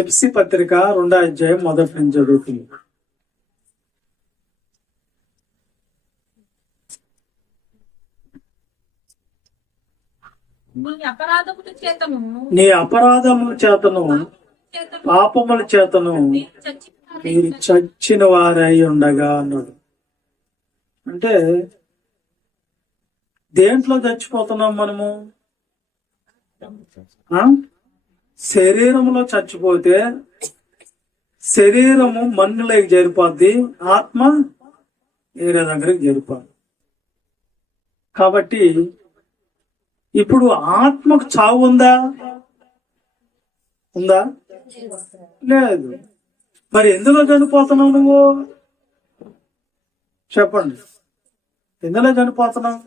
FC పత్రిక 2వ అధ్యాయం మొదటి నుంచి చదువుతుంది. నీ అపరాధముల చేతను పాపముల చేతను మీరు చచ్చిన వారై ఉండగా అన్నాడు. అంటే దేంట్లో చచ్చిపోతున్నాం మనము? శరీరంలో చచ్చిపోతే శరీరము మన్నులోకి జరిపోద్ది, ఆత్మ వేరే దగ్గరికి జరిపోద్ది. కాబట్టి ఇప్పుడు ఆత్మకు చావు ఉందా? లేదు. మరి ఎందులో చనిపోతున్నావు నువ్వు? చెప్పండి, ఎందులో చనిపోతున్నావు?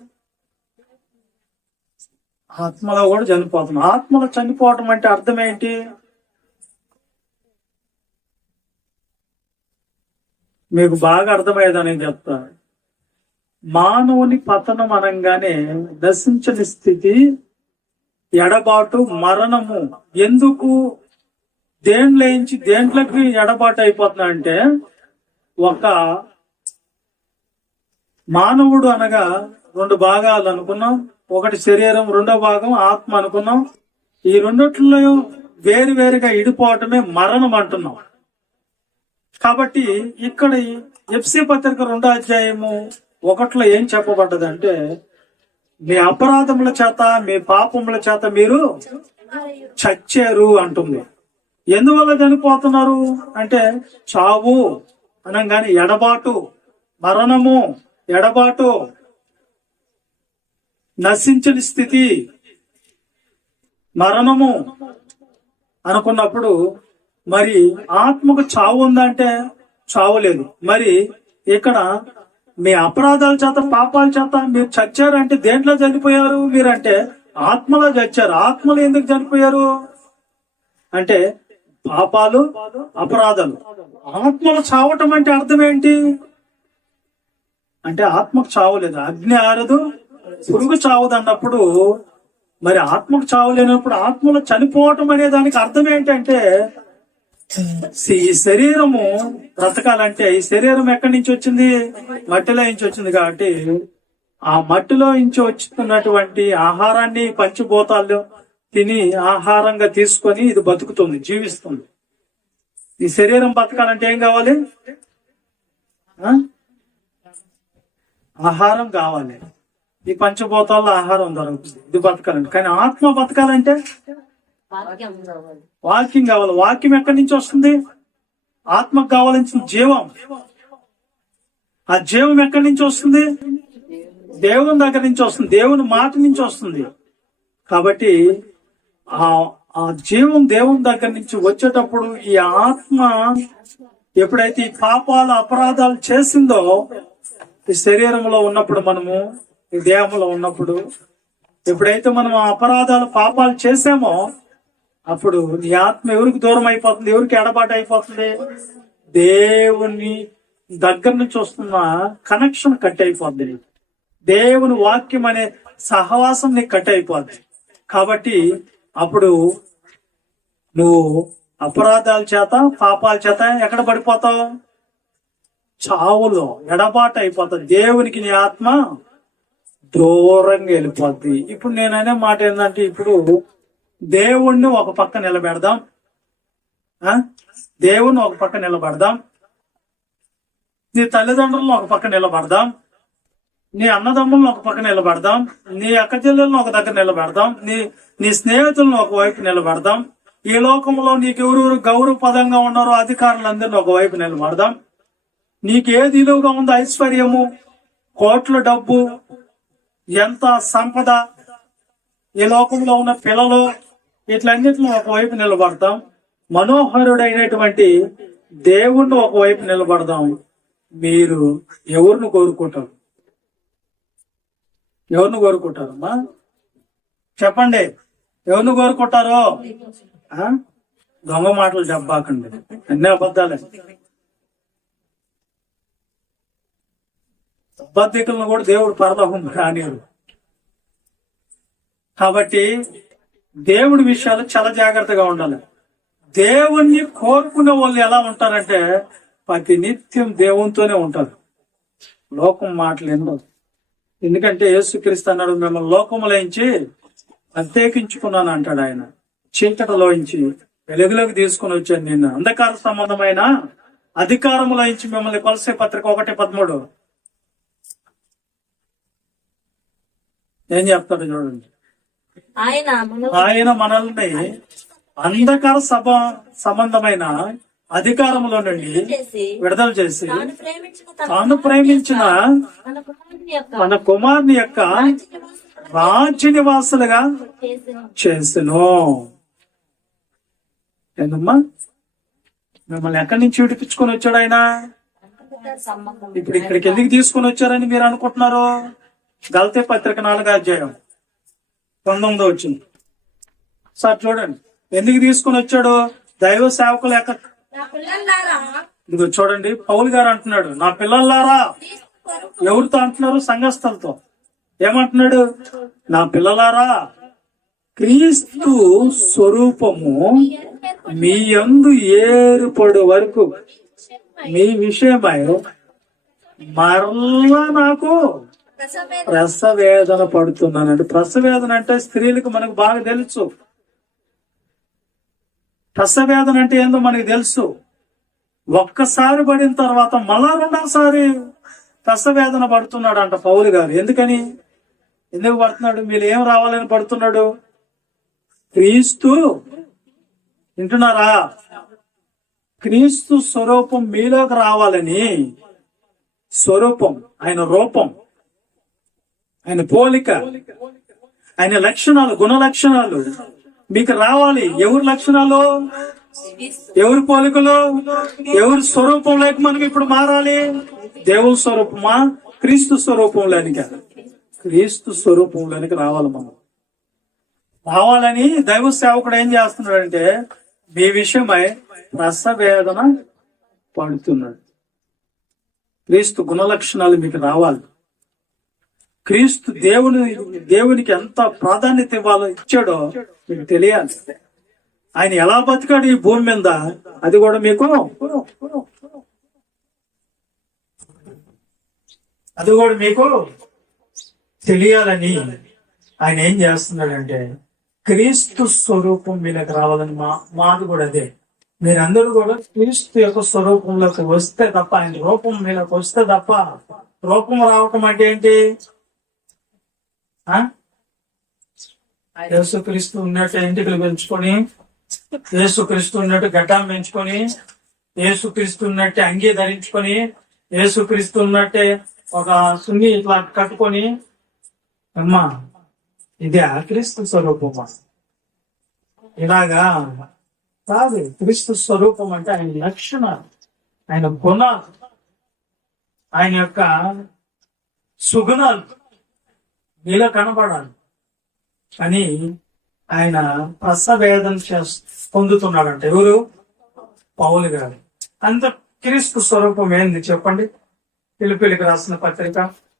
ఆత్మలో కూడా చనిపోతున్నావు. ఆత్మలో చనిపోవటం అంటే అర్థం ఏంటి? మీకు బాగా అర్థమయ్యేదని చెప్తా. మానవుని పతనం అనగానే నశించని స్థితి, ఎడబాటు, మరణము. ఎందుకు దేంట్లోంచి దేంట్లోకి ఎడబాటు అయిపోతున్నా అంటే, ఒక మానవుడు అనగా 2 భాగాలు అనుకున్నాం. ఒకటి శరీరం, 2వ భాగం ఆత్మ అనుకున్నాం. ఈ రెండిట్లో వేరువేరుగా ఇడిపోవటమే మరణం అంటున్నాం. కాబట్టి ఇక్కడ ఎఫ్సి పత్రిక 2వ అధ్యాయము 1లో ఏం చెప్పబడ్డదంటే, మీ అపరాధముల చేత మీ పాపముల చేత మీరు చచ్చారు అంటుంది. ఎందువల్ల చనిపోతున్నారు అంటే, చావు అనగానే ఎడబాటు, మరణము, ఎడబాటు, నశించని స్థితి, మరణము అనుకున్నప్పుడు మరి ఆత్మకు చావు ఉందంటే చావు లేదు. మరి ఇక్కడ మీ అపరాధాల చేత పాపాల చేత మీరు చచ్చారంటే దేంట్లో చనిపోయారు మీరంటే? ఆత్మలో చచ్చారు. ఆత్మలో ఎందుకు చనిపోయారు అంటే పాపాలు, అపరాధాలు. ఆత్మలో చావటం అంటే అర్థం ఏంటి అంటే, ఆత్మకు చావు లేదు, అగ్ని ఆరదు, పురుగు చావదు అన్నప్పుడు మరి ఆత్మకు చావు లేనప్పుడు ఆత్మలో చనిపోవటం అనే దానికి అర్థం ఏంటంటే, ఈ శరీరము బ్రతకాలంటే ఈ శరీరం ఎక్కడి నుంచి వచ్చింది? మట్టిలో నుంచి వచ్చింది. కాబట్టి ఆ మట్టిలో నుంచి వచ్చినటువంటి ఆహారాన్ని పంచభూతాలు తిని ఆహారంగా తీసుకొని ఇది బతుకుతుంది, జీవిస్తుంది. ఈ శరీరం బతకాలంటే ఏం కావాలి? ఆహారం కావాలి. ఈ పంచభూతాల్లో ఆహారం దొరుకుతుంది, ఇది బతకాలంటే. కానీ ఆత్మ బతకాలంటే వాక్యం కావాలి. వాక్యం ఎక్కడి నుంచి వస్తుంది? ఆత్మకు కావాల్సిన జీవం. ఆ జీవం ఎక్కడి నుంచి వస్తుంది? దేవుని దగ్గర నుంచి వస్తుంది, దేవుని మాట నుంచి వస్తుంది. కాబట్టి ఆ జీవం దేవుని దగ్గర నుంచి వచ్చేటప్పుడు ఈ ఆత్మ ఎప్పుడైతే ఈ పాపాలు, అపరాధాలు చేసిందో, ఈ శరీరంలో ఉన్నప్పుడు, మనము ఈ దేహంలో ఉన్నప్పుడు, ఎప్పుడైతే మనం అపరాధాలు, పాపాలు చేసామో అప్పుడు నీ ఆత్మ ఎవరికి దూరం అయిపోతుంది? ఎవరికి ఎడబాటు అయిపోతుంది? దేవుని దగ్గర నుంచి వస్తున్న కనెక్షన్ కట్ అయిపోద్ది. దేవుని వాక్యం అనే సహవాసం నీకు కట్ అయిపోద్ది. కాబట్టి అప్పుడు నువ్వు అపరాధాల చేత, పాపాల చేత ఎక్కడ పడిపోతావు? చావులో ఎడబాటు అయిపోతుంది. దేవునికి నీ ఆత్మ దూరంగా వెళ్ళిపోద్ది. ఇప్పుడు నేను అనే మాట ఏంటంటే, ఇప్పుడు దేవుణ్ణి ఒక పక్క నిలబెడదాం, దేవుణ్ణి ఒక పక్క నిలబడదాం, నీ తల్లిదండ్రులను ఒక పక్క నిలబడదాం, నీ అన్నదమ్ములను ఒక పక్క నిలబడదాం, నీ అక్క చెల్లెలను ఒక దగ్గర నిలబెడదాం, నీ స్నేహితులను ఒకవైపు నిలబడదాం, ఈ లోకంలో నీకెవరెవరు గౌరవపదంగా ఉన్నారో అధికారులందరినీ ఒకవైపు నిలబడదాం. నీకేది విలువగా ఉందో, ఐశ్వర్యము, కోట్ల డబ్బు, ఎంత సంపద, ఈ లోకంలో ఉన్న పిల్లలు, ఇట్లన్నిటిని ఒకవైపు నిలబడతాం. మనోహరుడైనటువంటి దేవుణ్ణి ఒకవైపు నిలబడదాం. మీరు ఎవరిని కోరుకుంటారు? ఎవరిని కోరుకుంటారమ్మా? చెప్పండి, ఎవరిని కోరుకుంటారో? దొంగ మాటలు చెప్పాకండి, అన్ని అబద్ధాలే. అబద్ధికులను కూడా దేవుడు పరలోకం రానివాడు. కాబట్టి దేవుడి విషయాలు చాలా జాగ్రత్తగా ఉండాలి. దేవుణ్ణి కోరుకునే వాళ్ళు ఎలా ఉంటారంటే ప్రతి నిత్యం దేవునితోనే ఉంటారు. లోకం మాటలు ఎన్నో. ఎందుకంటే యేసుక్రీస్తు అన్నాడు, మిమ్మల్ని లోకములోంచి ప్రత్యేకించుకున్నాను అంటాడు ఆయన. చీకటిలోంచి వెలుగులోకి తీసుకుని వచ్చాను నిన్ను. అంధకార సంబంధమైన అధికారములోంచి మిమ్మల్ని కొలసే పత్రిక 1:13 ఏం చెప్తాడు చూడండి. ఆయన మనల్ని అంధకార సంబంధమైన అధికారంలో నుండి విడుదల చేసి తాను ప్రేమించిన మన కుమారుని యొక్క రాజ్య నివాసులుగా చేసెను. ఏందమ్మా, మిమ్మల్ని ఎక్కడి నుంచి విడిపించుకొని వచ్చాడు ఆయన? ఇప్పుడు ఇక్కడికి ఎందుకు తీసుకొని వచ్చారని మీరు అనుకుంటున్నారు? గలతీ పత్రిక 4:19 వచ్చింది సార్ చూడండి. ఎందుకు తీసుకొని వచ్చాడు? దైవ సేవకుల యొక్క ఇదిగో చూడండి, పౌలు గారు అంటున్నాడు, నా పిల్లలారా. ఎవరితో అంటున్నారు? సంఘస్థలతో. ఏమంటున్నాడు? నా పిల్లలారా, క్రీస్తు స్వరూపము మీ యందు ఏర్పడు వరకు మీ విషయమై మరలా నాకు ప్రసవేదన పడుతున్నానండి. ప్రసవేదన అంటే స్త్రీలకు మనకు బాగా తెలుసు. ప్రసవేదన అంటే ఏందో మనకు తెలుసు. ఒక్కసారి పడిన తర్వాత మళ్ళా రెండోసారి ప్రసవేదన పడుతున్నాడు అంట పౌలు గారు. ఎందుకు పడుతున్నాడు? మీరు ఏం రావాలని పడుతున్నాడు? క్రీస్తు, వింటున్నారా? క్రీస్తు స్వరూపం మీలోకి రావాలని. స్వరూపం, ఆయన రూపం, ఆయన పోలిక, ఆయన లక్షణాలు, గుణ లక్షణాలు మీకు రావాలి. ఎవరి లక్షణాలు, ఎవరి పోలికలు, ఎవరి స్వరూపంలోకి మనకి ఇప్పుడు మారాలి? దేవుని స్వరూపమా? క్రీస్తు స్వరూపంలోనికి. క్రీస్తు స్వరూపంలోనికి రావాలి. మనం రావాలని దైవ సేవకుడు ఏం చేస్తున్నాడంటే మీ విషయమై ప్రసవేదన పడుతున్నాడు. క్రీస్తు గుణ లక్షణాలు మీకు రావాలి. క్రీస్తు దేవునికి ఎంత ప్రాధాన్యత ఇచ్చాడో మీకు తెలియాలి. ఆయన ఎలా బతికాడు ఈ భూమి మీద, అది కూడా మీకు తెలియాలని ఆయన ఏం చేస్తున్నాడంటే క్రీస్తు స్వరూపం మీలోకి రావాలని మాది కూడా అదే. మీరందరూ కూడా క్రీస్తు యొక్క స్వరూపంలోకి వస్తే తప్ప, ఆయన రూపం మీలోకి వస్తే తప్ప. రూపం రావటం అంటే ఏంటి? యేసుక్రీస్తు ఉన్నట్టు ఎంటికలు పెంచుకొని, యేసుక్రీస్తు ఉన్నట్టు గడ్డం పెంచుకొని, యేసుక్రీస్తు ఉన్నట్టే అంగీ ధరించుకొని, యేసుక్రీస్తు ఉన్నట్టే ఒక సున్ని ఇట్లా కట్టుకొని, అమ్మా ఇదే క్రీస్తు స్వరూపమా? ఇలాగా కాదు. క్రీస్తు స్వరూపం అంటే ఆయన లక్షణాలు, ఆయన గుణాలు, ఆయన యొక్క సుగుణాలు మీలో కనపడాలి అని ఆయన ప్రసవేదన పొందుతున్నాడంట. ఎవరు? పౌలు గారు. అంత క్రీస్తు స్వరూపం ఏంది చెప్పండి? ఫిలిప్పీయులకు రాసిన పత్రిక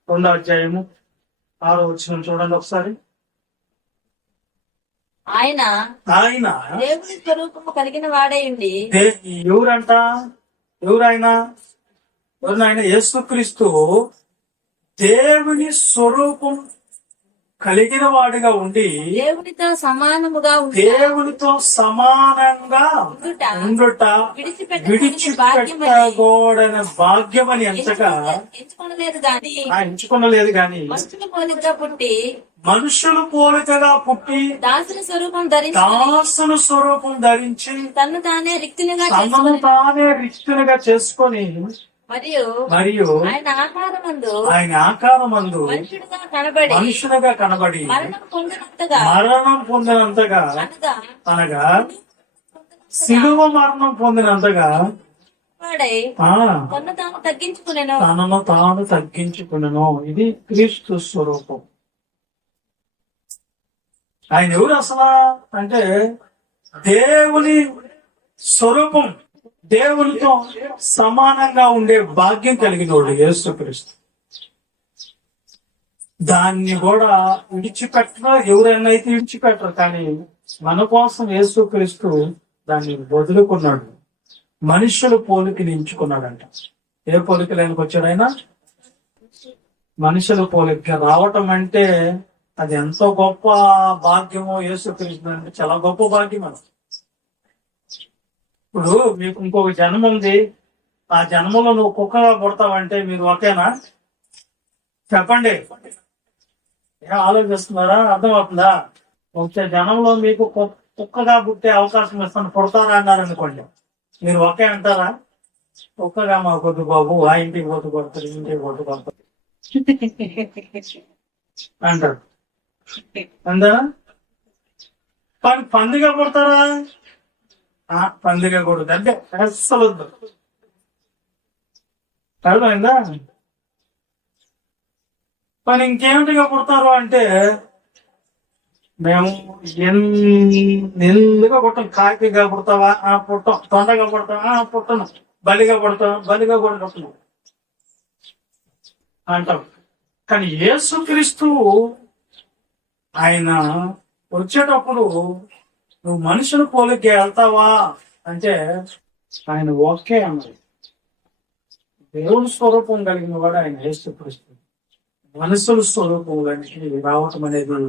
2:6 చూడండి ఒకసారి. ఆయన దేవుని స్వరూపము కలిగిన వాడేయండి. ఎవరంట? ఎవరాయన? యేసుక్రీస్తు దేవుని స్వరూపం కలిగిన వాడిగా ఉండి దేవునితో సమానంగా ఉండుట విడిచిపెట్టకూడని భాగ్యమని ఎంతగా ఎంచుకొనలేదు గాని మనుషులు పోలికగా పుట్టి దాసుని స్వరూపం ధరించి తను తానే రిక్తునిగా చేసుకొని మరియు ఆయన ఆకారమందు మనుషులుగా కనబడి మరణం పొందినంతగా అనగా శిలువ మరణం పొందినంతగా తనను తాను తగ్గించుకునేను. ఇది క్రీస్తు స్వరూపం. ఆయన ఎవరు అసలు అంటే దేవుని స్వరూపం, దేవునితో సమానంగా ఉండే భాగ్యం కలిగినోడు యేసుక్రీస్తు. దాన్ని కూడా విడిచిపెట్టరు. ఎవరైనా అయితే విడిచిపెట్టరు. కానీ మన కోసం యేసుక్రీస్తు దాన్ని వదులుకున్నాడు, మనుషుల పోలికని ఎంచుకున్నాడంట. ఏ పోలికలైనకి వచ్చాడు ఆయన? మనుషుల పోలిక రావటం అంటే అది ఎంతో గొప్ప భాగ్యమో. యేసుక్రీస్తు అంటే చాలా గొప్ప భాగ్యం అది. ఇప్పుడు మీకు ఇంకొక జన్మ ఉంది, ఆ జన్మలో నువ్వు కుక్కగా పుడతావంటే మీరు ఒకేనా? చెప్పండి, ఏం ఆలోచిస్తున్నారా? అర్థమవుతుందా? వచ్చే జనంలో మీకు కుక్కగా పుట్టే అవకాశం ఇస్తాను, పుడతారా అన్నారనుకోండి, మీరు ఒకే అంటారా? కుక్కగా మా కొద్దు బాబు, ఆ ఇంటికి పోతు కొడతారు, ఇంటికి పోతు కొడతారు అంటారు. అందా? పందిగా పుడతారా? పందిగా కూడదు అంటే అస్సలు వద్దు. అర్థమైందా? మరి ఇంకేమిటిగా పుడతారు అంటే మేము ఎందుగా పుట్టాం. కాకిగా పుడతావా? పుట్టాం. తొండగా పుడతావా? పుట్టను. బలిగా పుడతావా? బలిగా కూడా పుట్టను అంటాం. కానీ యేసుక్రీస్తు ఆయన వచ్చేటప్పుడు నువ్వు మనుషుల పోలికి వెళ్తావా అంటే ఆయన ఓకే అన్నారు. దేవుని స్వరూపం కలిగిన వాడు ఆయన యేసుక్రీస్తు. మనుషుల స్వరూపంలోకి రావటం అనేది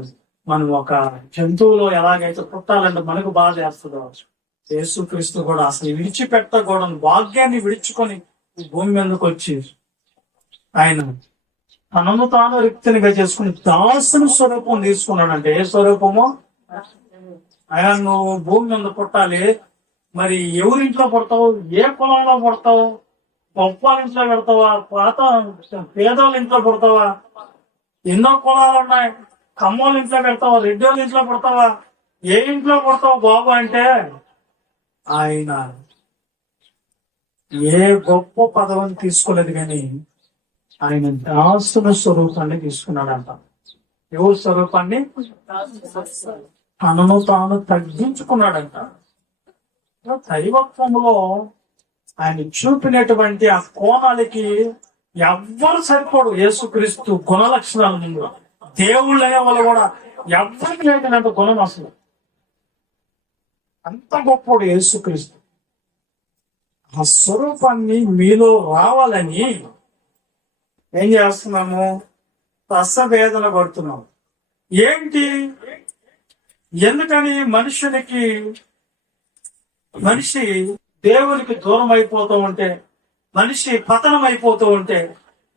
మనం ఒక జంతువులో ఎలాగైతే పుట్టాలంటే మనకు బాధ చేస్తుందో, యేసుక్రీస్తు కూడా అసలు విడిచిపెట్టకూడని భాగ్యాన్ని విడిచుకొని భూమి మీదకి వచ్చి ఆయన తనను తాను రిక్తినిగా చేసుకుని దాసుని స్వరూపం తీసుకున్నాడంటే. ఏ స్వరూపము? ఆయన నువ్వు భూమి మీద పుట్టాలి, మరి ఎవరింట్లో పుడతావు? ఏ కులంలో పుడతావు? గొప్పల ఇంట్లో పెడతావా? పాత పేదోళ్ళ ఇంట్లో పుడతావా? ఎన్నో కులాలు ఉన్నాయి. కమ్మోళ్ళ ఇంట్లో పెడతావా? రెడ్డోళ్ళ ఇంట్లో పుడతావా? ఏ ఇంట్లో పుడతావు బాబు అంటే ఆయన ఏ గొప్ప పదవిని తీసుకోలేదు, కానీ ఆయన దాసుల స్వరూపాన్ని తీసుకున్నాడంట. ఎవరి స్వరూపాన్ని? తనను తాను తగ్గించుకున్నాడంట. దైవత్వంలో ఆయన చూపినటువంటి ఆ కోణాలకి ఎవ్వరు సరిపోడు. యేసుక్రీస్తు గుణ లక్షణాలు ముందు దేవుళ్ళు అనే వాళ్ళు కూడా ఎవ్వరికి లేదనంత గుణం అసలు. అంత గొప్పడు యేసుక్రీస్తు. ఆ స్వరూపాన్ని మీలో రావాలని ఏం చేస్తున్నాము? రసవేదన పడుతున్నాము. ఏంటి? ఎందుకని? మనిషి దేవునికి దూరం అయిపోతూ ఉంటే, మనిషి పతనం అయిపోతూ ఉంటే,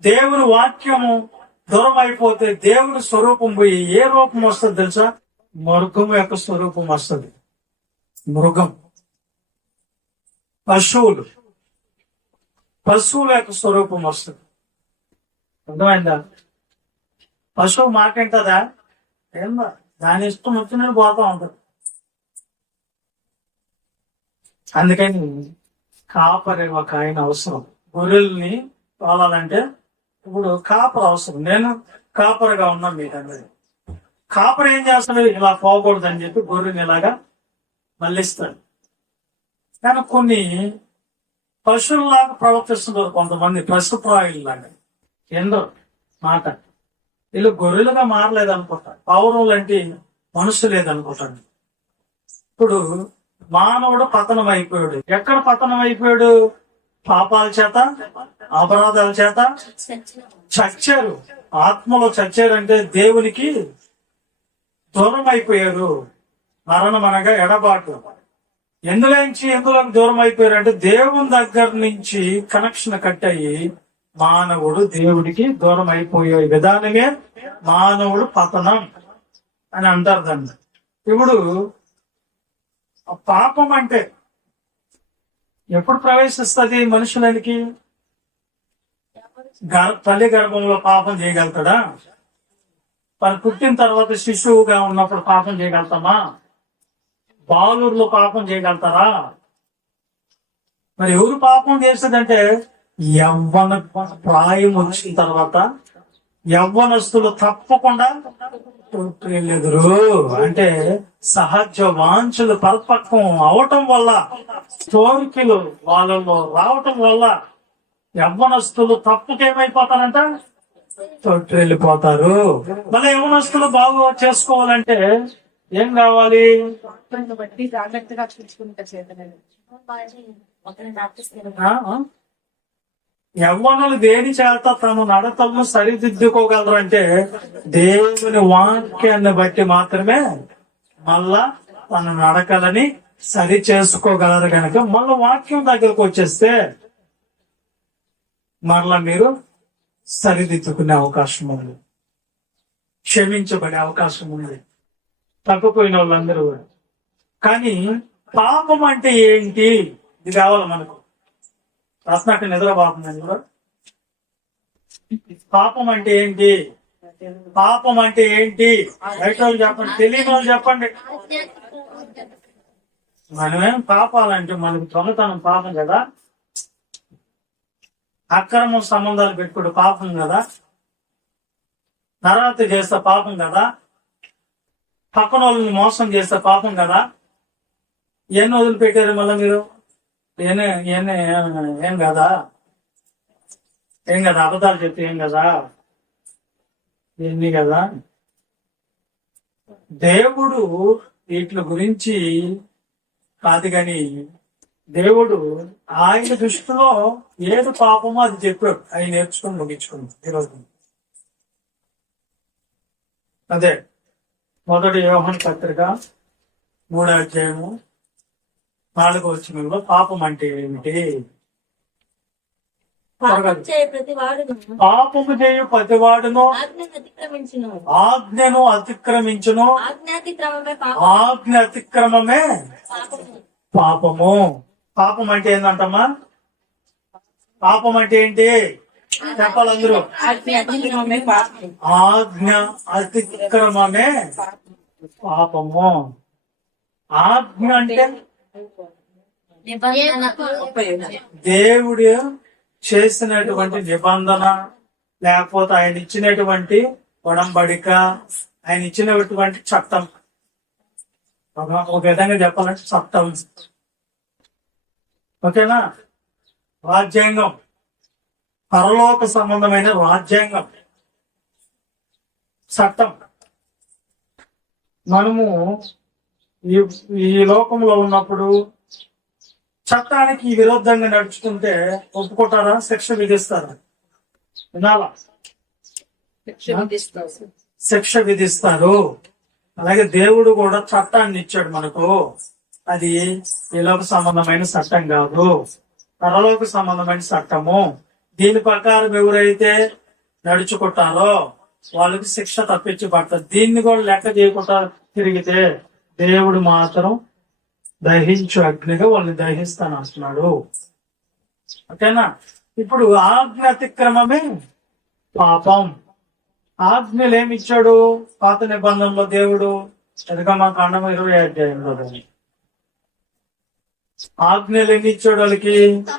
దేవుని వాక్యము దూరం అయిపోతే దేవుని స్వరూపం పోయి ఏ రూపం వస్తుంది తెలుసా? మృగం యొక్క స్వరూపం వస్తుంది. మృగం, పశువుల యొక్క స్వరూపం వస్తుంది. అర్థమైందా? పశువు మాట్లాంటదా? ఏందా? దాని ఇష్టం వచ్చినట్టు పోతా ఉంటుంది. అందుకని కాపరి ఒక ఆయన అవసరం. గొర్రెల్ని తోలాలంటే ఇప్పుడు కాపర్ అవసరం. నేను కాపరిగా ఉన్నా మీకందరి. కాపరి ఏం చేస్తాడు? ఇలా పోకూడదని చెప్పి గొర్రెని ఇలాగా మళ్ళిస్తాడు. కానీ కొన్ని పశువుల్లాగా ప్రవర్తిస్తున్నారు కొంతమంది, పశుప్రాయుల్లాగా. ఏందో మాట, వీళ్ళు గొర్రెలుగా మారలేదనుకుంటా, పౌరం లాంటి మనసు లేదనుకుంటాను. ఇప్పుడు మానవుడు పతనం అయిపోయాడు. ఎక్కడ పతనం అయిపోయాడు? పాపాల చేత, అపరాధాల చేత చచ్చారు. ఆత్మలో చచ్చారంటే దేవునికి దూరం అయిపోయారు. మరణం అనగా ఎడబాటు. ఎందులోకి దూరం అయిపోయారు అంటే దేవుని దగ్గర నుంచి కనెక్షన్ కట్ అయ్యి మానవుడు దేవుడికి దూరం అయిపోయే విధానమే మానవుడు పతనం అని అంటారు దాన్ని. ఇప్పుడు పాపం అంటే ఎప్పుడు ప్రవేశిస్తుంది మనుషులకి? తల్లి గర్భంలో పాపం చేయగలుగుతాడా? మరి పుట్టిన తర్వాత శిశువుగా ఉన్నప్పుడు పాపం చేయగలుగుతామా? బాలుర్లో పాపం చేయగలుగుతారా? మరి ఎవరు పాపం చేస్తుందంటే యవ్వన ప్రాయం వచ్చిన తర్వాత యవ్వనస్తులు తప్పకుండా ఎదురు అంటే సహజ వాంఛలు పరిపక్వం అవటం వల్ల, కోరికలు వాళ్ళలో రావటం వల్ల యవ్వనస్తులు తప్పుకేమైపోతారంట? తొట్టు వెళ్ళిపోతారు. మళ్ళీ యవ్వనస్తులు బాగు చేసుకోవాలంటే ఏం కావాలి? వాక్యాన్ని బట్టి జాగ్రత్తగా చూసుకుంటా చేతనని. ఒకరిని ప్రార్థిస్తారు. యవ్వనులు దేని చేత తమ నడతలను సరిదిద్దుకోగలరు అంటే దేవుని వాక్యాన్ని బట్టి మాత్రమే మళ్ళా తన నడకలని సరి చేసుకోగలరు కనుక మళ్ళా వాక్యం దగ్గరకు వచ్చేస్తే మరలా మీరు సరిదిద్దుకునే అవకాశం ఉంది, క్షమించబడే అవకాశం ఉంది తప్పిపోయిన వాళ్ళందరూ కూడా. కానీ పాపం అంటే ఏంటి, ఇది కావాలి మనకు. రాసినట్టు నిద్రపోతుందని కూడా పాపం అంటే ఏంటి, పాపం అంటే ఏంటి బయట వాళ్ళు చెప్పండి, తెలియని వాళ్ళు చెప్పండి. మనమేం పాపాలంటే మనకు దొంగతనం పాపం కదా, అక్రమ సంబంధాలు పెట్టుకోవడం పాపం కదా, నరహత్య చేస్తే పాపం కదా, పక్కన వాళ్ళని మోసం చేస్తే పాపం కదా. ఎన్ని వదిలిపెట్టారు మళ్ళీ మీరు? ఏం కదా, అబద్ధాలు చెప్తే ఏం కదా, ఎన్ని కదా. దేవుడు వీటి గురించి కాదు గాని దేవుడు ఆయన దృష్టిలో ఏది పాపమో అది చెప్పాడు, ఆయన నేర్చుకుని ముగించుకున్నాడు ఈరోజు. అదే మొదటి యోహాను పత్రిక 3వ అధ్యాయము 4వ వచనంలో పాపం అంటే ఏమిటి? పాపం చేయ ప్రతి వాడును పాపము చేయు ప్రతివాడును ఆజ్ఞను అతిక్రమించును. ఆజ్ఞ అతిక్రమమే పాపము. పాపము. పాపం అంటే ఏంటంటమ్మా? పాపం అంటే ఏంటి చెప్పాలి అందరూ? ఆజ్ఞ అతిక్రమమే పాపం. ఆజ్ఞ అతిక్రమమే పాపము. ఆజ్ఞ అంటే దేవుడు చేసినటువంటి నిబంధన, లేకపోతే ఆయన ఇచ్చినటువంటి ఒడంబడిక, ఆయన ఇచ్చినటువంటి చట్టం. ఒక విధంగా చెప్పాలంటే చట్టం, ఓకేనా? రాజ్యాంగం, పరలోక సంబంధమైన రాజ్యాంగం, చట్టం. మనము ఈ లోకంలో ఉన్నప్పుడు చట్టానికి విరుద్ధంగా నడుచుకుంటే ఒప్పుకుంటారా? శిక్ష విధిస్తారా? వినాలా? శిక్ష విధిస్తారు. అలాగే దేవుడు కూడా చట్టాన్ని ఇచ్చాడు మనకు. అది ఈ లోక సంబంధమైన చట్టం కాదు, పరలోక సంబంధమైన చట్టము. దీని ప్రకారం ఎవరైతే నడుచుకుంటారో వాళ్ళకి శిక్ష తప్పించి పడుతుంది. దీన్ని కూడా లెక్క చేయకుండా తిరిగితే దేవుడు మాత్రం దహించు అగ్నిగా వాళ్ళని దహిస్తాను అంటున్నాడు, ఓకేనా? ఇప్పుడు ఆజ్ఞ అతిక్రమమే పాపం. ఆజ్ఞలు ఏమిచ్చాడు పాత నిబంధనలో దేవుడు? ఎదుగమా కాండం 20వ అధ్యాయంలో ఆజ్ఞలు ఎన్ని ఇచ్చాడు వాళ్ళకి?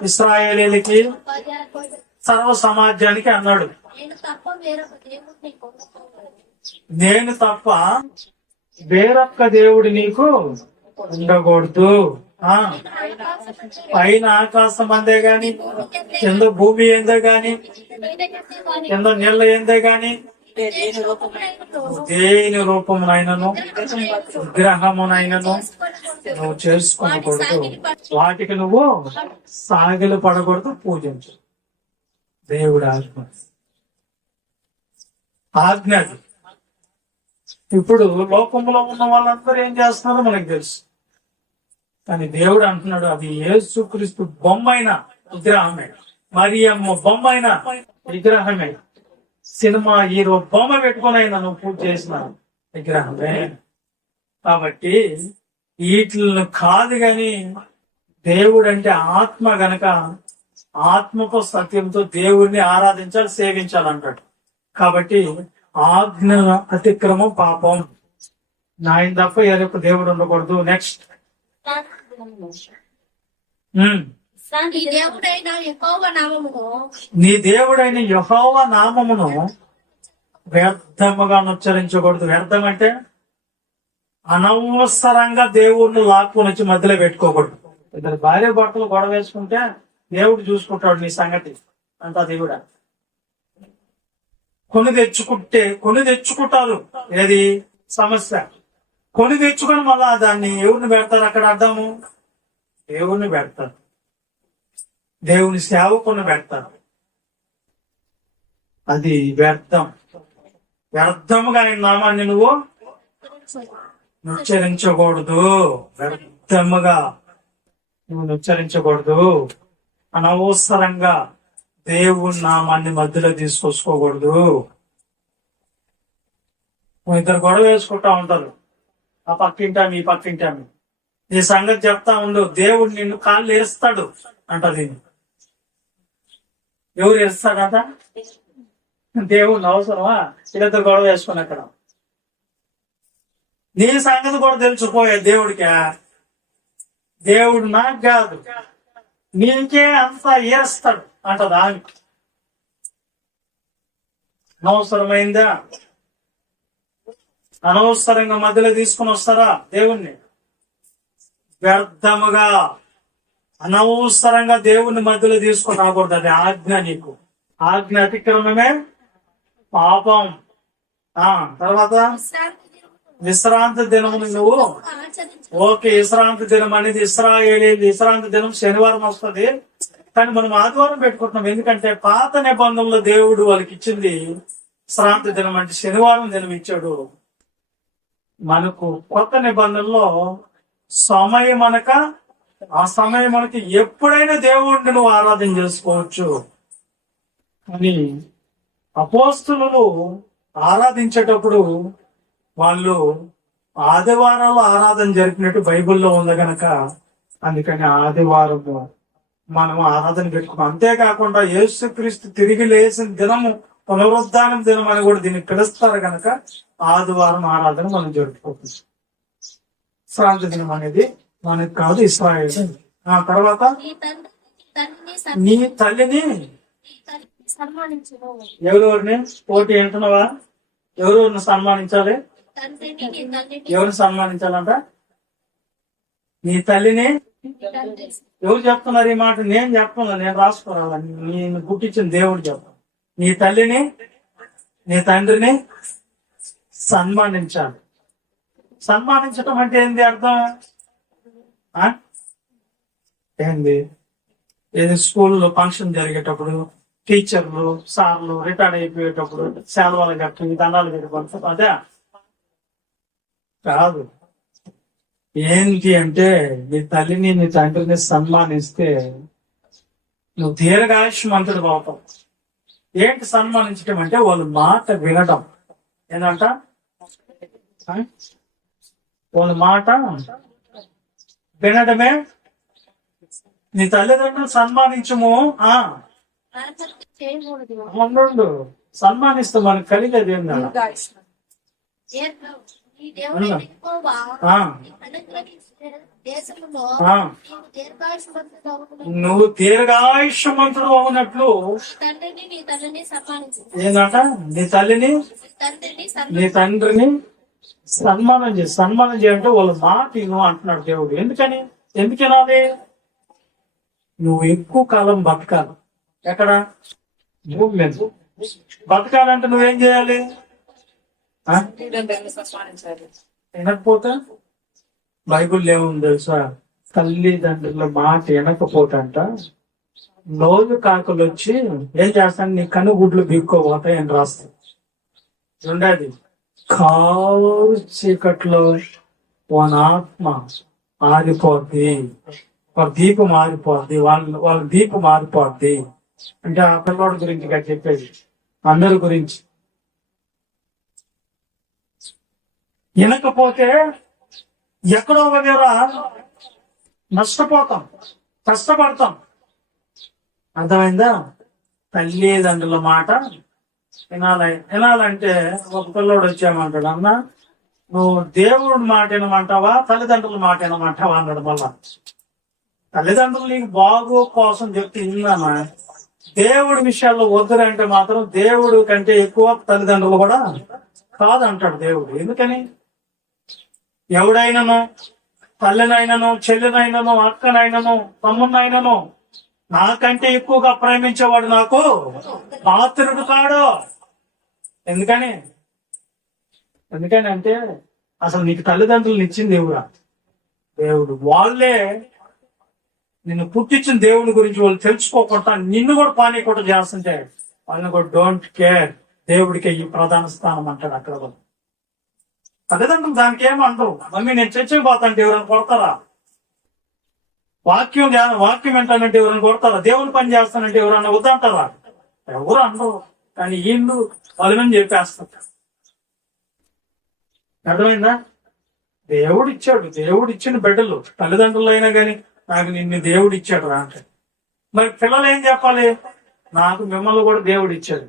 ఇశ్రాయేలీయులకి, సర్వ సమాజానికి అన్నాడు, నేను తప్ప వేరొక్క దేవుడు నీకు ఉండకూడదు. పైన ఆకాశం అందే గాని, కింద భూమి ఏందే గాని, కింద నీళ్ళ ఏందే గాని, దేని రూపమునైనను విగ్రహమునైనను నువ్వు చేసుకోకూడదు, వాటికి నువ్వు సాగిలు పడకూడదు, పూజించు. దేవుడు ఆజ్ఞ. ఇప్పుడు లోకంలో ఉన్న వాళ్ళందరూ ఏం చేస్తున్నారో మనకు తెలుసు. కానీ దేవుడు అంటున్నాడు, అది యేసుక్రీస్తు బొమ్మైన విగ్రహమే, మరియమ్మ బొమ్మైన విగ్రహమే, సినిమా హీరో బొమ్మ పెట్టుకుని అయినా నువ్వు పూజ చేసిన విగ్రహమే. కాబట్టి వీటిని కాదు గాని దేవుడు అంటే ఆత్మ గనక ఆత్మకు సత్యంతో దేవుడిని ఆరాధించాలి, సేవించాలంటాడు. కాబట్టి ఆజ్ఞ అతిక్రమం పాపం. నాయన తప్ప ఎవరికి దేవుడు ఉండకూడదు. నెక్స్ట్, నీ దేవుడైన యెహోవా నామమును వ్యర్థముగా ఉచ్చరించకూడదు. వ్యర్థం అంటే అనవసరంగా దేవుడిని లాక్కుని వచ్చి మధ్యలో పెట్టుకోకూడదు. ఇద్దరు భార్య భర్తలు గొడవ వేసుకుంటే దేవుడు చూసుకుంటాడు నీ సంగతి అంతా. దేవుడా కొని తెచ్చుకుంటారు, ఏది సమస్య. కొని తెచ్చుకొని మళ్ళా దాన్ని ఎవరిని పెడతారు అక్కడ అడ్డము? దేవుణ్ణి పెడతారు, దేవుని సేవకుని పెడతారు. అది వ్యర్థం. వ్యర్థముగా ఆయన నామాన్ని నువ్వు ఉచ్చరించకూడదు. వ్యర్థముగా నువ్వు ఉచ్చరించకూడదు. అనవసరంగా దేవుని నామాన్ని మధ్యలో తీసుకొచ్చుకోకూడదు. ఇద్దరు గొడవ వేసుకుంటా ఉంటారు, ఆ పక్కింటామి ఈ పక్కింటామి. ఈ సంగతి చెప్తా ఉండు, దేవుడు నిన్ను కాళ్ళు ఏరుస్తాడు అంటది. ఎవరు ఏరుస్తాడట? దేవుడిని అవసరమా? ఇద్దరు గొడవ వేసుకుని అక్కడ నీ సంగతి కూడా తెలుసుపోయే దేవుడికా? దేవుడు నాకు కాదు నీకే అంతా ఏరుస్తాడు అంటది ఆమె. అనవసరమైందా? అనవసరంగా మధ్యలో తీసుకుని వస్తారా దేవుణ్ణి? వ్యర్థముగా అనవసరంగా దేవుణ్ణి మధ్యలో తీసుకుని రాకూడదు. అది ఆజ్ఞ. నీకు ఆజ్ఞ అతిక్రమమే పాపం. తర్వాత విశ్రాంతి దినమును నువ్వు విశ్రాంతి దినం అనేది విశ్రాంతి దినం శనివారం వస్తుంది, కానీ మనం ఆదివారం పెట్టుకుంటున్నాం. ఎందుకంటే పాత నిబంధనలో దేవుడు వాళ్ళకి ఇచ్చింది విశ్రాంతి దినం, అంటే శనివారం దినం ఇచ్చాడు. మనకు కొత్త నిబంధనలో సమయం అనక ఆ సమయం మనకి ఎప్పుడైనా దేవుడిని నువ్వు ఆరాధన చేసుకోవచ్చు. కానీ అపోస్తులు ఆరాధించేటప్పుడు వాళ్ళు ఆదివారాలు ఆరాధన జరిపినట్టు బైబిల్లో ఉంది గనక అందుకని ఆదివారం మనం ఆరాధన పెట్టుకున్నాం. అంతేకాకుండా యేసుక్రీస్తు తిరిగి లేచిన దినము పునరుద్ధానం దినం అని కూడా దీన్ని పిలుస్తారు గనక ఆదివారం ఆరాధన మనం జరుపుకుంటాం. విశ్రాంతి దినం అనేది మనకి కాదు, ఇశ్రాయేలు. ఆ తర్వాత నీ తల్లిని ఎవరెవరిని పోటీ అంటున్నావా? ఎవరెవరిని సన్మానించాలి? ఎవరిని సన్మానించాలంట? నీ తల్లిని. ఎవరు చెప్తున్నారు ఈ మాట? నేను చెప్తున్నా, నేను రాసుకోవాలని. నేను పుట్టించిన దేవుడు చెప్తాను. నీ తల్లిని నీ తండ్రిని సన్మానించాలి. సన్మానించటం అంటే ఏంది అర్థం? ఏంది? ఏది స్కూల్లో ఫంక్షన్ జరిగేటప్పుడు టీచర్లు సార్లు రిటైర్డ్ అయిపోయేటప్పుడు సెలవులు కట్టి దండాలు పెట్టుకుంటారు, అదే కాదు. ఏంటి అంటే నీ తల్లిని నీ తండ్రిని సన్మానిస్తే నువ్వు దీర్ఘాయుష్మంతుడు అవుతావు. ఏంటి సన్మానించడం అంటే వాళ్ళ మాట వినడం. ఏంటంట? వాళ్ళ మాట వినడమే. నీ తల్లిదండ్రులు సన్మానించము. ఉండు, సన్మానిస్తే మనకు కలిగేది ఏం కదా? నువ్వు దీర్ఘాయుష్మంతుడు అవునట్లు ఏంటంట? నీ తల్లిని నీ తండ్రిని సన్మానం చేయి. సన్మానం చేయాలంటే వాళ్ళ మాట నువ్వు అంటున్నాడు దేవుడు. ఎందుకు వినాలి? నువ్వు ఎక్కువ కాలం బతకాలి. ఎక్కడ? భూమి మీద బతకాలంటే నువ్వేం చేయాలి? వినకపోతే బైబుల్ ఏముంది తెలుసా? తల్లిదండ్రుల మాట వినకపోతంట రోజు కాకులు వచ్చి ఏం చేస్తాను, నీ కనుగుడ్లు బీక్కోపోతాయి అని రాస్తాయి. ఉండేది కారు చీకట్లో వాళ్ళ ఆత్మ ఆరిపోద్ది, వాళ్ళ దీపం ఆరిపోద్ది, వాళ్ళ దీపం ఆరిపోద్ది. అంటే ఆ పిల్లోడి గురించి చెప్పేది, అందరి గురించి. వినకపోతే ఎక్కడో దగ్గర నష్టపోతాం, కష్టపడతాం. అర్థమైందా? తల్లిదండ్రుల మాట వినాలంటే ఒక పిల్లోడు వచ్చామంటాడు, అన్న నువ్వు దేవుడి మాట వినమంటావా తల్లిదండ్రుల మాట వినమంటావా అన్నాడు. మళ్ళా తల్లిదండ్రులు నీకు బాగో కోసం చెప్తే విన్నానా? దేవుడి విషయాల్లో వద్దురంటే మాత్రం దేవుడు కంటే ఎక్కువ తల్లిదండ్రులు కూడా కాదంటాడు దేవుడు. ఎందుకని? ఎవడైనాను తల్లినైనాను చెల్లినైనాను అక్కనైనాను తమ్మునైనాను నాకంటే ఎక్కువగా ప్రేమించేవాడు నాకు పాత్రుడు కాడు. ఎందుకని అంటే అసలు నీకు తల్లిదండ్రులను ఇచ్చింది దేవుడా? దేవుడు. వాళ్ళే నిన్ను పుట్టించిన దేవుని గురించి వాళ్ళు తెలుసుకోకుండా నిన్ను కూడా పానీయకుండా చేస్తుంటే వాళ్ళని కూడా డోంట్ కేర్, దేవుడికి ఈ ప్రధాన స్థానం అంటాడు అక్కడ కూడా. తల్లిదండ్రులు దానికి ఏమంటారు? మమ్మీ నేను చర్చకి పోతాంటే ఎవరైనా కొడతారా? వాక్యం ఏంటంటే ఎవరైనా కొడతారా? దేవుని పని చేస్తానంటే ఎవరన్నా వద్దంటారా? ఎవరు అనరు. కానీ వీళ్ళు పదిమని చెప్పేస్తారు. అర్థమైందా? దేవుడు ఇచ్చాడు, దేవుడు ఇచ్చిన బిడ్డలు తల్లిదండ్రులు అయినా కానీ నాకు నిన్ను దేవుడు ఇచ్చాడు రా అంటే, మరి పిల్లలు ఏం చెప్పాలి? నాకు మిమ్మల్ని కూడా దేవుడు ఇచ్చాడు.